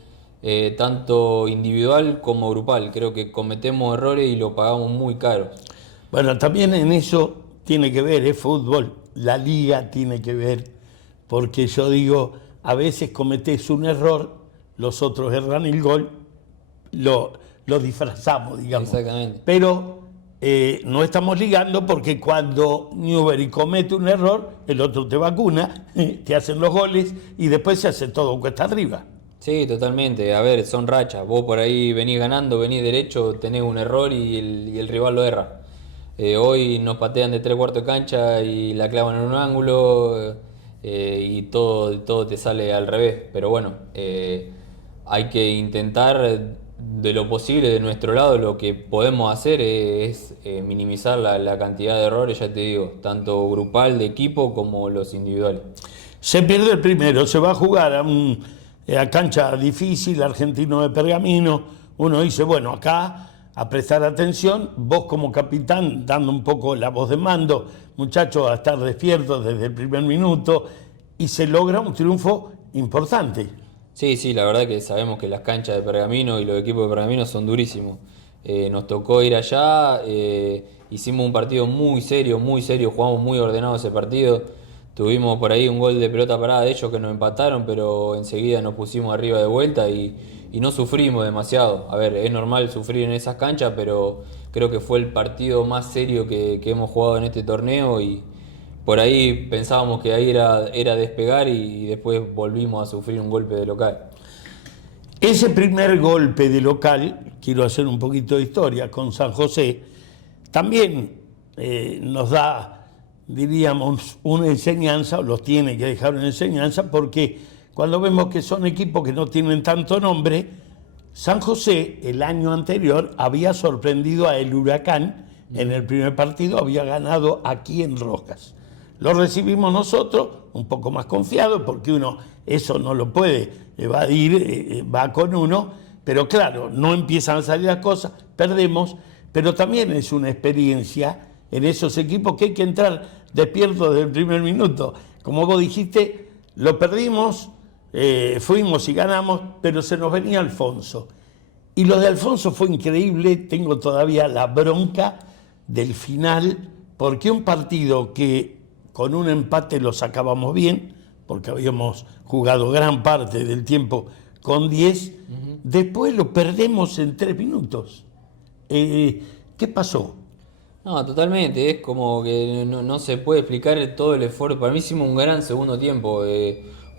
tanto individual como grupal. Creo que cometemos errores y lo pagamos muy caro. Bueno, también en eso tiene que ver, es fútbol, la liga tiene que ver, porque yo digo, a veces cometés un error, los otros erran el gol, lo disfrazamos, digamos. Exactamente. Pero no estamos ligando porque cuando Newbery comete un error, el otro te vacuna, te hacen los goles y después se hace todo cuesta arriba. Sí, totalmente. A ver, son rachas. Vos por ahí venís ganando, venís derecho, tenés un error y el rival lo erra. Hoy nos patean de 3/4 de cancha y la clavan en un ángulo. y todo te sale al revés. Pero bueno, hay que intentar de lo posible de nuestro lado. Lo que podemos hacer es minimizar la cantidad de errores, ya te digo, tanto grupal de equipo como los individuales. Se pierde el primero, se va a jugar a cancha difícil, Argentino de Pergamino. Uno dice, bueno, acá a prestar atención, vos como capitán dando un poco la voz de mando, muchachos, a estar despiertos desde el primer minuto, y se logra un triunfo importante. Sí, la verdad que sabemos que las canchas de Pergamino y los equipos de Pergamino son durísimos. Nos tocó ir allá, hicimos un partido muy serio, jugamos muy ordenado ese partido. Tuvimos por ahí un gol de pelota parada de ellos que nos empataron, pero enseguida nos pusimos arriba de vuelta y no sufrimos demasiado. A ver, es normal sufrir en esas canchas, pero creo que fue el partido más serio que hemos jugado en este torneo y por ahí pensábamos que ahí era despegar y después volvimos a sufrir un golpe de local. Ese primer golpe de local, quiero hacer un poquito de historia con San José, también nos da, diríamos, una enseñanza, o los tiene que dejar una enseñanza, porque cuando vemos que son equipos que no tienen tanto nombre, San José el año anterior había sorprendido a el Huracán en el primer partido, había ganado aquí en Rojas. Lo recibimos nosotros, un poco más confiados, porque uno eso no lo puede evadir, va con uno, pero claro, no empiezan a salir las cosas, perdemos, pero también es una experiencia en esos equipos que hay que entrar despierto desde el primer minuto. Como vos dijiste, lo perdimos, fuimos y ganamos, pero se nos venía Alfonso. Y lo de Alfonso fue increíble, tengo todavía la bronca del final, porque un partido que con un empate lo sacábamos bien, porque habíamos jugado gran parte del tiempo con 10, después lo perdemos en 3 minutos. ¿Qué pasó? No, totalmente, es como que no se puede explicar todo el esfuerzo. Para mí hicimos un gran segundo tiempo,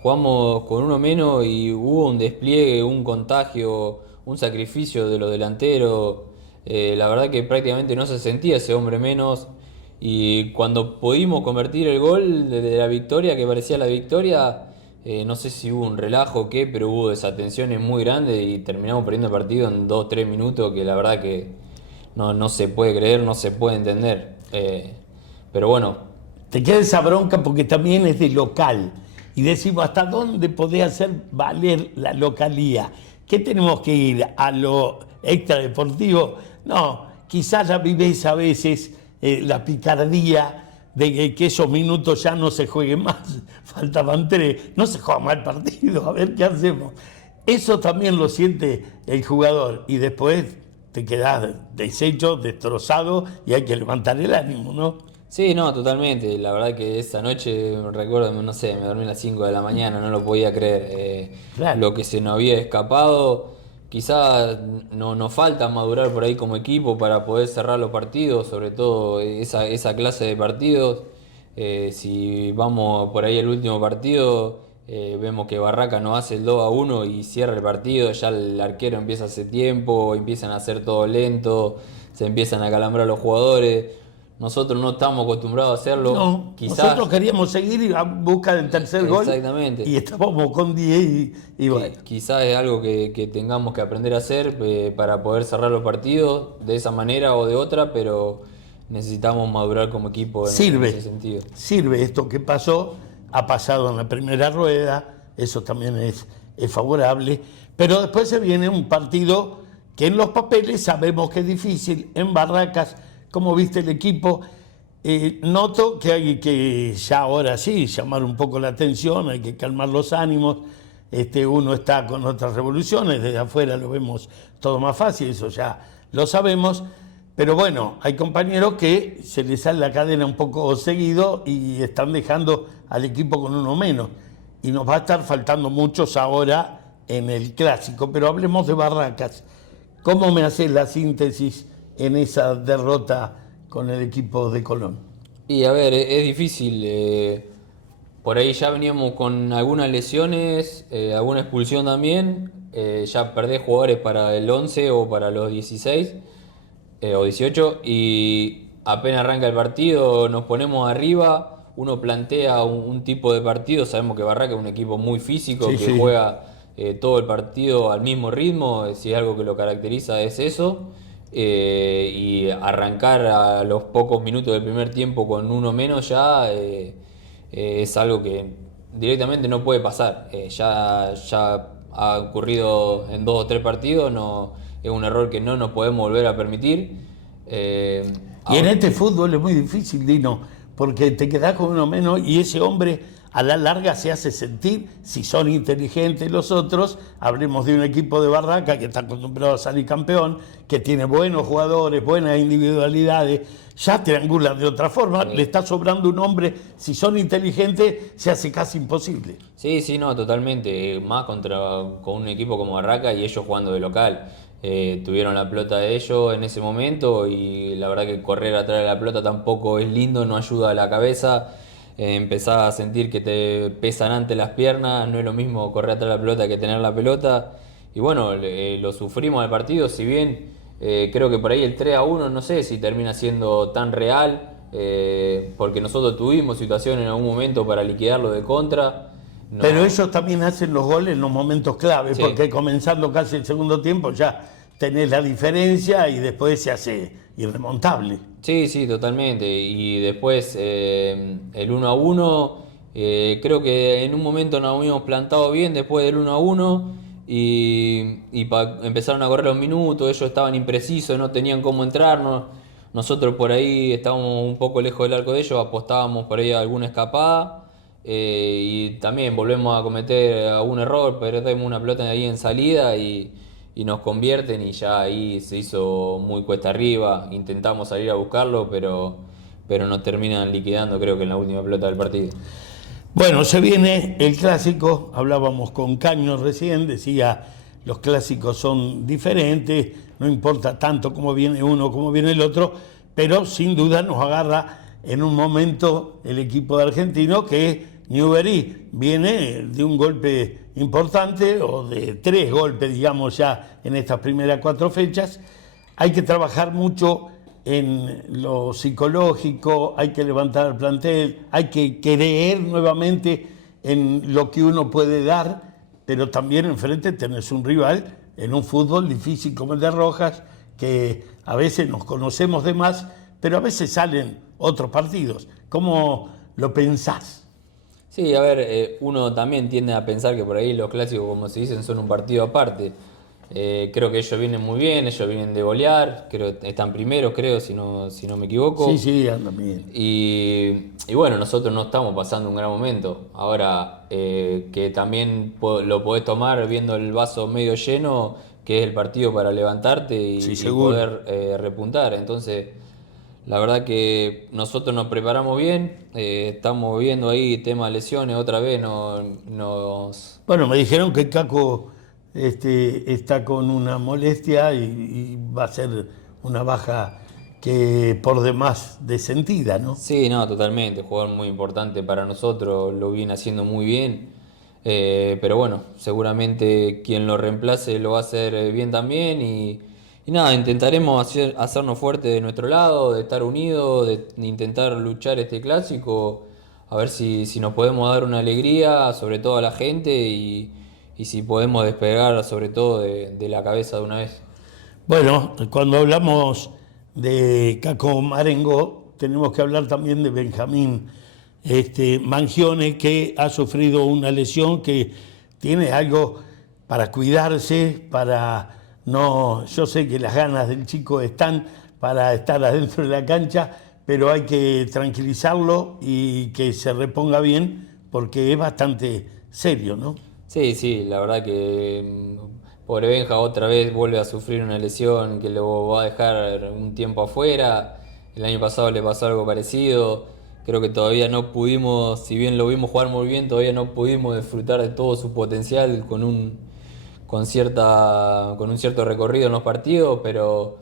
jugamos con uno menos y hubo un despliegue, un contagio, un sacrificio de los delanteros. La verdad que prácticamente no se sentía ese hombre menos. Y cuando pudimos convertir el gol de la victoria, que parecía la victoria, no sé si hubo un relajo o qué, pero hubo desatenciones muy grandes y terminamos perdiendo el partido en 2-3 minutos, que la verdad que no se puede creer, no se puede entender. Pero bueno. Te queda esa bronca porque también es de local. Y decimos, ¿hasta dónde podés hacer valer la localía? ¿Qué tenemos que ir a lo extradeportivo? No, quizás la vivés a veces la picardía de que esos minutos ya no se jueguen más, faltaban 3, no se juega mal partido, a ver qué hacemos. Eso también lo siente el jugador y después te quedás deshecho, destrozado y hay que levantar el ánimo, ¿no? Sí, no, totalmente. La verdad que esa noche, recuerdo, no sé, me dormí a las 5 de la mañana, no lo podía creer. Claro. Lo que se nos había escapado, quizás nos falta madurar por ahí como equipo para poder cerrar los partidos, sobre todo esa clase de partidos. Si vamos por ahí al último partido, vemos que Barraca nos hace el 2-1 y cierra el partido, ya el arquero empieza hace tiempo, empiezan a hacer todo lento, se empiezan a calambrar los jugadores. Nosotros no estamos acostumbrados a hacerlo. No, quizás, nosotros queríamos seguir a busca del tercer gol. Exactamente. Y estábamos con 10 y bueno. Quizás es algo que tengamos que aprender a hacer para poder cerrar los partidos de esa manera o de otra, pero necesitamos madurar como equipo en ese sentido. Sirve esto que pasó, ha pasado en la primera rueda, eso también es favorable, pero después se viene un partido que en los papeles sabemos que es difícil, en Barracas. ¿Cómo viste el equipo? Noto que hay que ya ahora sí llamar un poco la atención, hay que calmar los ánimos. Uno está con otras revoluciones, desde afuera lo vemos todo más fácil, eso ya lo sabemos. Pero bueno, hay compañeros que se les sale la cadena un poco seguido y están dejando al equipo con uno menos. Y nos va a estar faltando muchos ahora en el clásico. Pero hablemos de Barracas. ¿Cómo me haces la síntesis en esa derrota con el equipo de Colón? Y a ver, es difícil. Por ahí ya veníamos con algunas lesiones, alguna expulsión también. Ya perdés jugadores para el 11 o para los 16 o 18. Y apenas arranca el partido, nos ponemos arriba. uno plantea un tipo de partido, sabemos que Barraca es un equipo muy físico, Sí, que sí. juega todo el partido al mismo ritmo, si algo que lo caracteriza es eso, y arrancar a los pocos minutos del primer tiempo con uno menos ya es algo que directamente no puede pasar. Ya ha ocurrido en 2 o 3 partidos, no, es un error que no nos podemos volver a permitir. Y en Ahora- este fútbol es muy difícil, Dino, porque te quedás con uno menos y ese hombre a la larga se hace sentir, si son inteligentes los otros, hablemos de un equipo de Barraca que está acostumbrado a salir campeón, que tiene buenos jugadores, buenas individualidades, ya triangulan de otra forma, le está sobrando un hombre, si son inteligentes se hace casi imposible. Sí, sí, no, totalmente. Más con un equipo como Barraca y ellos jugando de local. Tuvieron la pelota de ellos en ese momento y la verdad que correr atrás de la pelota tampoco es lindo, no ayuda a la cabeza. Empezás a sentir que te pesan antes las piernas, no es lo mismo correr atrás de la pelota que tener la pelota. Y bueno, lo sufrimos al partido, si bien creo que por ahí el 3-1 no sé si termina siendo tan real, porque nosotros tuvimos situaciones en algún momento para liquidarlo de contra. No. Pero ellos también hacen los goles en los momentos clave, Sí. porque comenzando casi el segundo tiempo ya tenés la diferencia y después se hace irremontable. Sí, sí, totalmente. Y después el 1-1, creo que en un momento nos habíamos plantado bien después del 1-1 y empezaron a correr los minutos, ellos estaban imprecisos, no tenían cómo entrarnos. Nosotros por ahí estábamos un poco lejos del arco de ellos, apostábamos por ahí a alguna escapada. Y también volvemos a cometer algún error, perdemos una pelota ahí en salida y nos convierten y ya ahí se hizo muy cuesta arriba. Intentamos salir a buscarlo, pero nos terminan liquidando, creo que en la última pelota del partido. Bueno, se viene el clásico, hablábamos con Caño recién, decía, los clásicos son diferentes, no importa tanto cómo viene uno, cómo viene el otro, pero sin duda nos agarra en un momento el equipo de Argentino que Newbery viene de un golpe importante o de 3 golpes, digamos, ya en estas primeras 4 fechas. Hay que trabajar mucho en lo psicológico, hay que levantar el plantel, hay que creer nuevamente en lo que uno puede dar, pero también enfrente tenés un rival en un fútbol difícil como el de Rojas, que a veces nos conocemos de más, pero a veces salen otros partidos. ¿Cómo lo pensás? Sí, a ver, uno también tiende a pensar que por ahí los clásicos, como se dicen, son un partido aparte. Creo que ellos vienen muy bien, ellos vienen de golear, creo están primeros, creo, si no me equivoco. Sí, sí, anda bien. Y bueno, nosotros no estamos pasando un gran momento. Ahora, que también lo podés tomar viendo el vaso medio lleno, que es el partido para levantarte Sí, y seguro. poder repuntar. Entonces, la verdad que nosotros nos preparamos bien, estamos viendo ahí tema de lesiones, otra vez nos... Bueno, me dijeron que Caco está con una molestia y va a ser una baja que por demás de sentida, ¿no? Sí, no, totalmente, jugador muy importante para nosotros, lo viene haciendo muy bien, pero bueno, seguramente quien lo reemplace lo va a hacer bien también y nada, intentaremos hacernos fuertes de nuestro lado, de estar unidos, de intentar luchar este clásico, a ver si nos podemos dar una alegría, sobre todo a la gente y si podemos despegar sobre todo de la cabeza de una vez. Bueno, cuando hablamos de Caco Marengo, tenemos que hablar también de Benjamín Mangione, que ha sufrido una lesión, que tiene algo para cuidarse, para no... Yo sé que las ganas del chico están para estar adentro de la cancha, pero hay que tranquilizarlo y que se reponga bien, porque es bastante serio, ¿no? Sí, sí, la verdad que pobre Benja otra vez vuelve a sufrir una lesión que lo va a dejar un tiempo afuera. El año pasado le pasó algo parecido. Creo que todavía no pudimos, si bien lo vimos jugar muy bien, todavía no pudimos disfrutar de todo su potencial con un cierto recorrido en los partidos, pero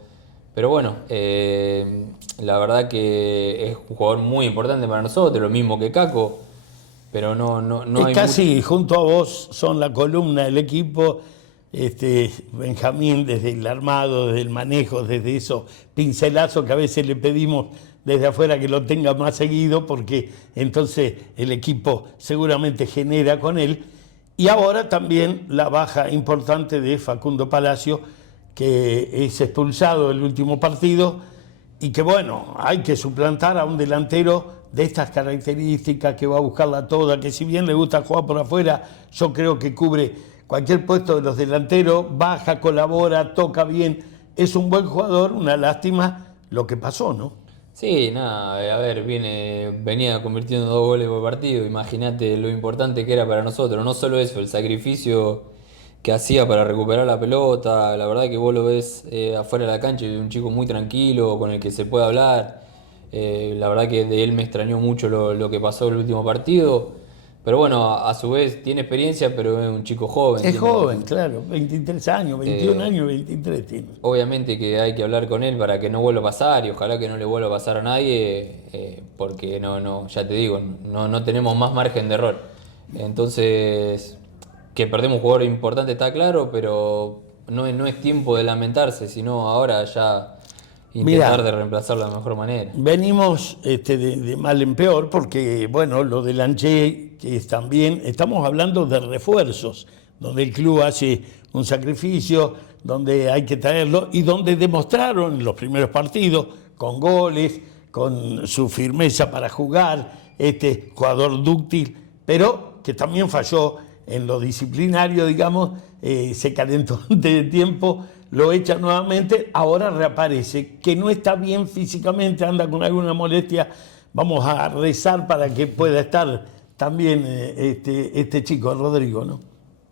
bueno, la verdad que es un jugador muy importante para nosotros, lo mismo que Caco. Pero no Es hay casi junto a vos son la columna del equipo, Benjamín, desde el armado, desde el manejo, desde esos pincelazos que a veces le pedimos desde afuera que lo tenga más seguido, porque entonces el equipo seguramente genera con él. Y ahora también la baja importante de Facundo Palacio, que es expulsado el último partido, y que bueno, hay que suplantar a un delantero de estas características, que va a buscarla toda, que si bien le gusta jugar por afuera, yo creo que cubre cualquier puesto de los delanteros, baja, colabora, toca bien, es un buen jugador. Una lástima lo que pasó, ¿no? Sí, nada, a ver, venía convirtiendo 2 goles por partido. Imagínate lo importante que era para nosotros. No solo eso, el sacrificio que hacía para recuperar la pelota. La verdad que vos lo ves afuera de la cancha, y un chico muy tranquilo, con el que se puede hablar. La verdad que de él me extrañó mucho lo que pasó en el último partido. Pero bueno, a su vez tiene experiencia, pero es un chico joven. Es joven, claro, 23 años, 21 años, 23 tiene. Obviamente que hay que hablar con él para que no vuelva a pasar, y ojalá que no le vuelva a pasar a nadie, porque ya te digo, no tenemos más margen de error. Entonces, que perdemos un jugador importante está claro, pero no es tiempo de lamentarse, sino ahora ya intentar de reemplazarlo de la mejor manera. Venimos de mal en peor, porque bueno, lo de Lanché, que es también, estamos hablando de refuerzos, donde el club hace un sacrificio, donde hay que traerlo, y donde demostraron en los primeros partidos, con goles, con su firmeza para jugar, jugador dúctil, pero que también falló en lo disciplinario, digamos, se calentó antes de tiempo, lo echa nuevamente, ahora reaparece, que no está bien físicamente, anda con alguna molestia. Vamos a rezar para que pueda estar también este chico, Rodrigo, ¿no?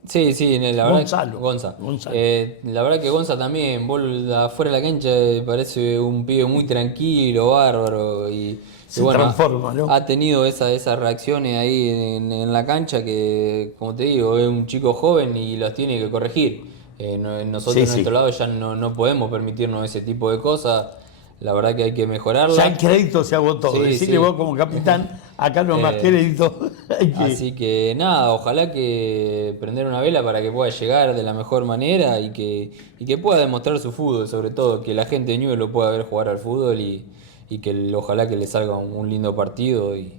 Sí, la verdad. Gonzalo. Gonza. Gonzalo. La verdad que Gonza también, vos afuera de la cancha parece un pibe muy tranquilo, bárbaro, y bueno, transforma, ¿no? Ha tenido esas reacciones ahí en la cancha que, como te digo, es un chico joven y los tiene que corregir. Nosotros en nuestro lado ya no podemos permitirnos ese tipo de cosas. La verdad que hay que mejorarla. Ya el crédito se agotó. Decirle vos como capitán, acá no hay más crédito. Así que nada, ojalá que prender una vela para que pueda llegar de la mejor manera y que pueda demostrar su fútbol, sobre todo, que la gente de Newell's lo pueda ver jugar al fútbol, y que ojalá que le salga un lindo partido y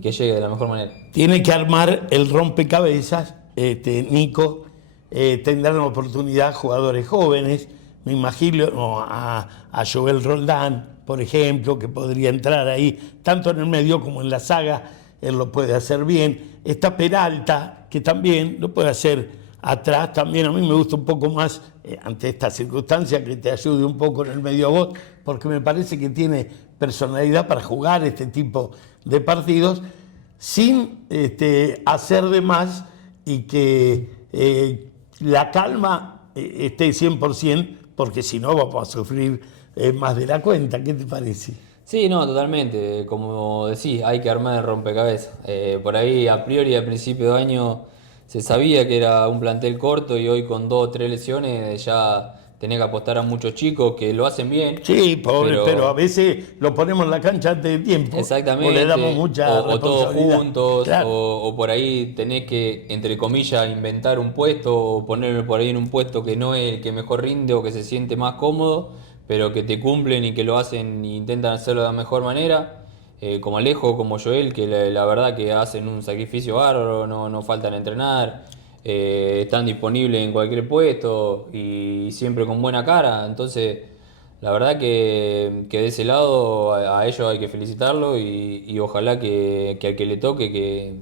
que llegue de la mejor manera. Tiene que armar el rompecabezas, Nico. Tendrán oportunidad jugadores jóvenes, me imagino a Joel Roldán, por ejemplo, que podría entrar ahí, tanto en el medio como en la saga, él lo puede hacer bien. Está Peralta, que también lo puede hacer atrás, también a mí me gusta un poco más, ante esta circunstancia, que te ayude un poco en el medio a vos, porque me parece que tiene personalidad para jugar este tipo de partidos, sin hacer de más, y que la calma esté 100%, porque si no vamos a sufrir más de la cuenta. ¿Qué te parece? Sí, no, totalmente. Como decís, hay que armar el rompecabezas. Por ahí, a priori, al principio de año, se sabía que era un plantel corto, y hoy con 2 o 3 lesiones ya tenés que apostar a muchos chicos que lo hacen bien. Sí, pobre, pero a veces lo ponemos en la cancha antes de tiempo. Exactamente. O le damos mucha o todos juntos, claro. o por ahí tenés que, entre comillas, inventar un puesto, o ponerlo por ahí en un puesto que no es el que mejor rinde o que se siente más cómodo, pero que te cumplen y que lo hacen e intentan hacerlo de la mejor manera. Como Alejo, como Joel, que la verdad que hacen un sacrificio bárbaro, no faltan a entrenar. Están disponibles en cualquier puesto y siempre con buena cara. Entonces, la verdad que de ese lado a ellos hay que felicitarlo, y ojalá que al que le toque,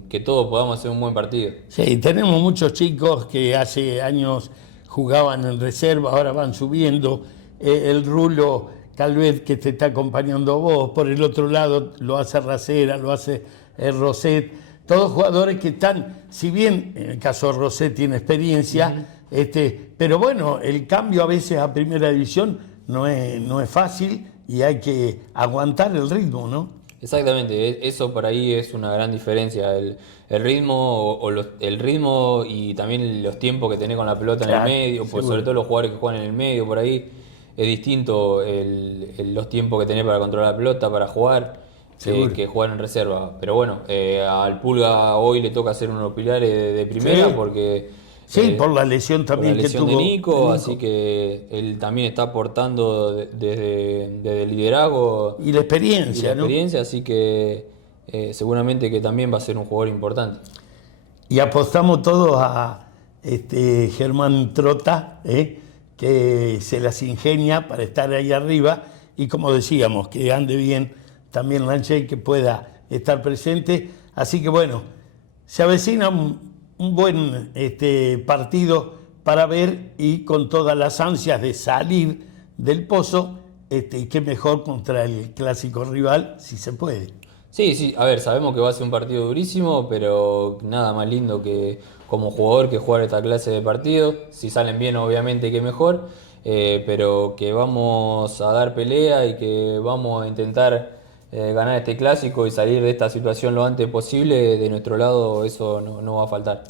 que todos podamos hacer un buen partido. Sí, tenemos muchos chicos que hace años jugaban en reserva, ahora van subiendo. El Rulo Calvet, que te está acompañando a vos, por el otro lado lo hace Racera, lo hace Roset. Todos jugadores que están, si bien en el caso de Roset tiene experiencia, pero bueno, el cambio a veces a primera división no es fácil, y hay que aguantar el ritmo, ¿no? Exactamente, eso por ahí es una gran diferencia, el ritmo el ritmo, y también los tiempos que tenés con la pelota en el medio, pues sobre todo los jugadores que juegan en el medio, por ahí es distinto los tiempos que tenés para controlar la pelota, para jugar. Que jugar en reserva. Pero bueno, al Pulga hoy le toca hacer unos pilares de primera, porque Sí, por la lesión por también la lesión que tuvo de Nico, así que él también está aportando desde el liderazgo y la experiencia, ¿no? así que seguramente que también va a ser un jugador importante. Y apostamos todos a Germán Trota, que se las ingenia para estar ahí arriba, y como decíamos, que ande bien también Lanche, que pueda estar presente. Así que bueno, se avecina un buen partido para ver, y con todas las ansias de salir del pozo, y qué mejor contra el clásico rival, si se puede. Sí, a ver, sabemos que va a ser un partido durísimo, pero nada más lindo que como jugador que jugar esta clase de partidos. Si salen bien, obviamente que mejor, pero que vamos a dar pelea y que vamos a intentar ganar este clásico y salir de esta situación lo antes posible. De nuestro lado eso no va a faltar.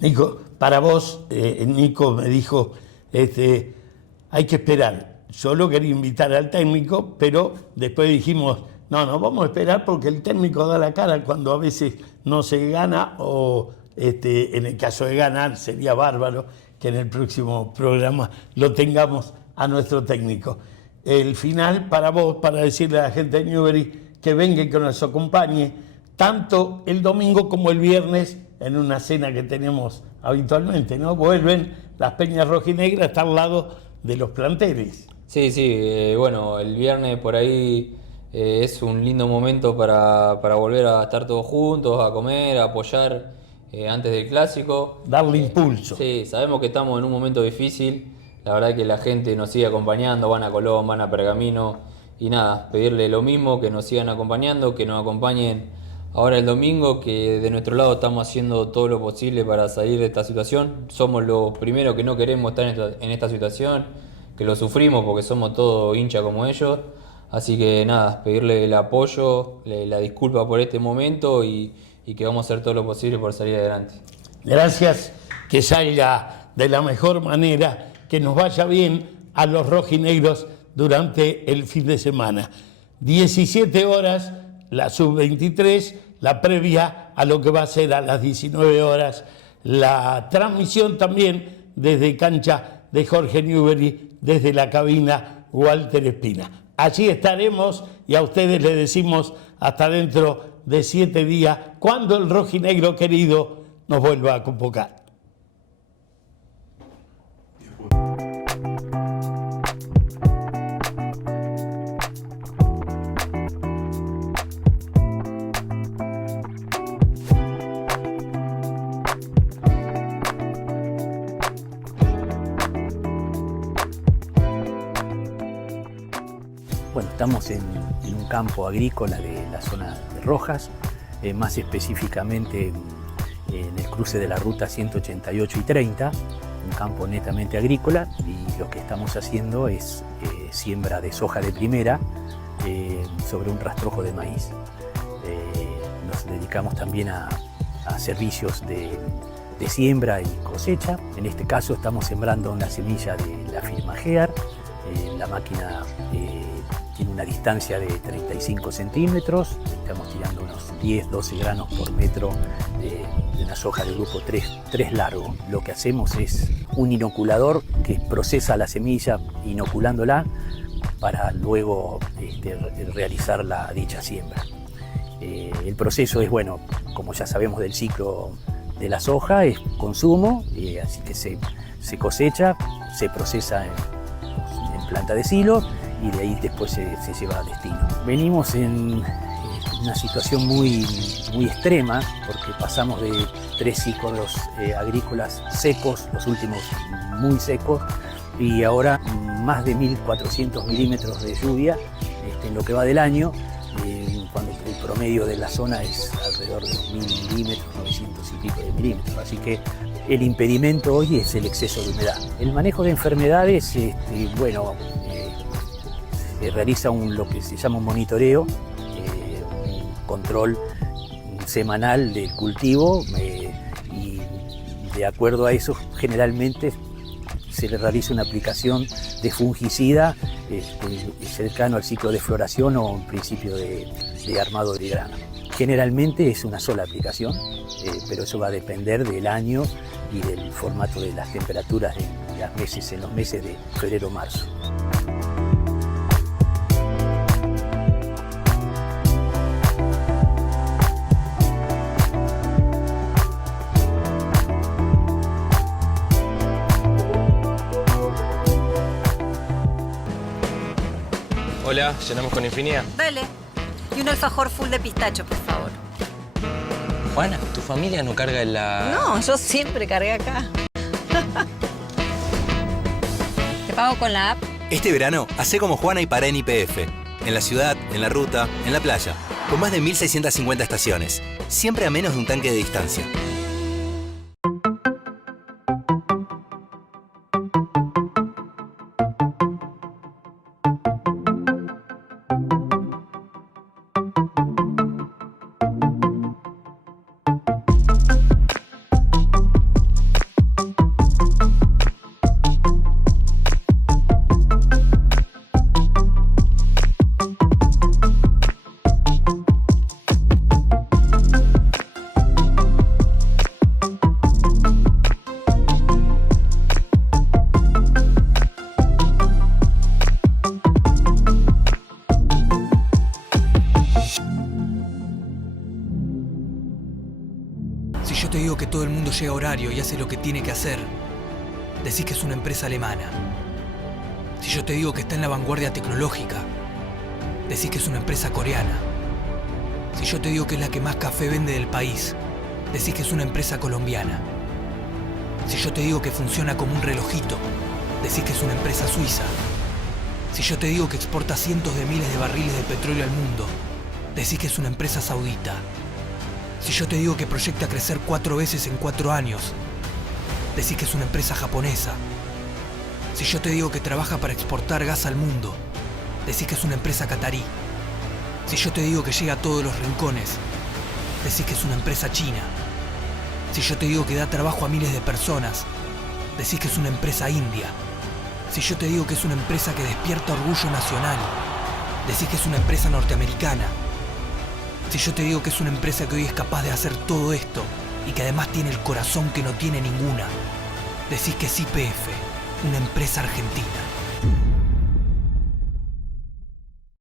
Nico, para vos, Nico me dijo, hay que esperar. Yo lo quería invitar al técnico, pero después dijimos, no, vamos a esperar porque el técnico da la cara cuando a veces no se gana, o en el caso de ganar sería bárbaro que en el próximo programa lo tengamos a nuestro técnico. El final para vos, para decirle a la gente de Newbery que venga y que nos acompañe tanto el domingo como el viernes en una cena que tenemos habitualmente, ¿no? Vuelven las peñas rojinegras, está al lado de los planteles. Sí, bueno, el viernes por ahí es un lindo momento para volver a estar todos juntos, a comer, a apoyar antes del clásico. Darle impulso. Sí, sabemos que estamos en un momento difícil, la verdad que la gente nos sigue acompañando, van a Colón, van a Pergamino, y nada, pedirle lo mismo, que nos sigan acompañando, que nos acompañen ahora el domingo, que de nuestro lado estamos haciendo todo lo posible para salir de esta situación. Somos los primeros que no queremos estar en esta situación, que lo sufrimos porque somos todos hinchas como ellos. Así que nada, pedirle el apoyo, la disculpa por este momento, y que vamos a hacer todo lo posible por salir adelante. Gracias, que salga de la mejor manera, que nos vaya bien a los rojinegros durante el fin de semana. 17 horas, la sub-23, la previa a lo que va a ser a las 19 horas, la transmisión también desde cancha de Jorge Newbery, desde la cabina Walter Espina. Allí estaremos, y a ustedes les decimos hasta dentro de 7 días, cuando el rojinegro querido nos vuelva a convocar. Bueno, estamos en un campo agrícola de la zona de Rojas, más específicamente en el cruce de la ruta 188 y 30, un campo netamente agrícola, y lo que estamos haciendo es siembra de soja de primera sobre un rastrojo de maíz. Nos dedicamos también a servicios de siembra y cosecha. En este caso estamos sembrando una semilla de la firma Gear. La máquina tiene una distancia de 35 centímetros, estamos tirando unos 10-12 granos por metro de una soja de grupo 3 largo. Lo que hacemos es un inoculador que procesa la semilla inoculándola para luego realizar la dicha siembra. El proceso es, bueno, como ya sabemos del ciclo de la soja, es consumo, así que se cosecha, se procesa en planta de silo, y de ahí después se lleva a destino. Venimos en una situación muy extrema, porque pasamos de 3 ciclos agrícolas secos, los últimos muy secos, y ahora más de 1.400 milímetros de lluvia en lo que va del año, cuando el promedio de la zona es alrededor de 1.000 milímetros, 900 y pico de milímetros. Así que el impedimento hoy es el exceso de humedad. El manejo de enfermedades, se realiza lo que se llama un monitoreo, un control semanal del cultivo, y de acuerdo a eso generalmente se le realiza una aplicación de fungicida cercano al ciclo de floración o en principio de de armado de grano. Generalmente es una sola aplicación, pero eso va a depender del año y del formato de las temperaturas en los meses de febrero-marzo. Hola, ¿llenamos con Infinia? Dale. Y un alfajor full de pistacho, por favor. Juana, ¿tu familia no carga en la...? No, yo siempre cargué acá. ¿Te pago con la app? Este verano, hacé como Juana y pará en YPF. En la ciudad, en la ruta, en la playa. Con más de 1.650 estaciones. Siempre a menos de un tanque de distancia. Si yo te digo que todo el mundo llega a horario y hace lo que tiene que hacer, decís que es una empresa alemana. Si yo te digo que está en la vanguardia tecnológica, decís que es una empresa coreana. Si yo te digo que es la que más café vende del país, decís que es una empresa colombiana. Si yo te digo que funciona como un relojito, decís que es una empresa suiza. Si yo te digo que exporta cientos de miles de barriles de petróleo al mundo, decís que es una empresa saudita. Si yo te digo que proyecta crecer 4 veces en 4 años, decís que es una empresa japonesa. Si yo te digo que trabaja para exportar gas al mundo, decís que es una empresa catarí. Si yo te digo que llega a todos los rincones, decís que es una empresa china. Si yo te digo que da trabajo a miles de personas, decís que es una empresa india. Si yo te digo que es una empresa que despierta orgullo nacional, decís que es una empresa norteamericana. Si yo te digo que es una empresa que hoy es capaz de hacer todo esto y que además tiene el corazón que no tiene ninguna, decís que es YPF, una empresa argentina.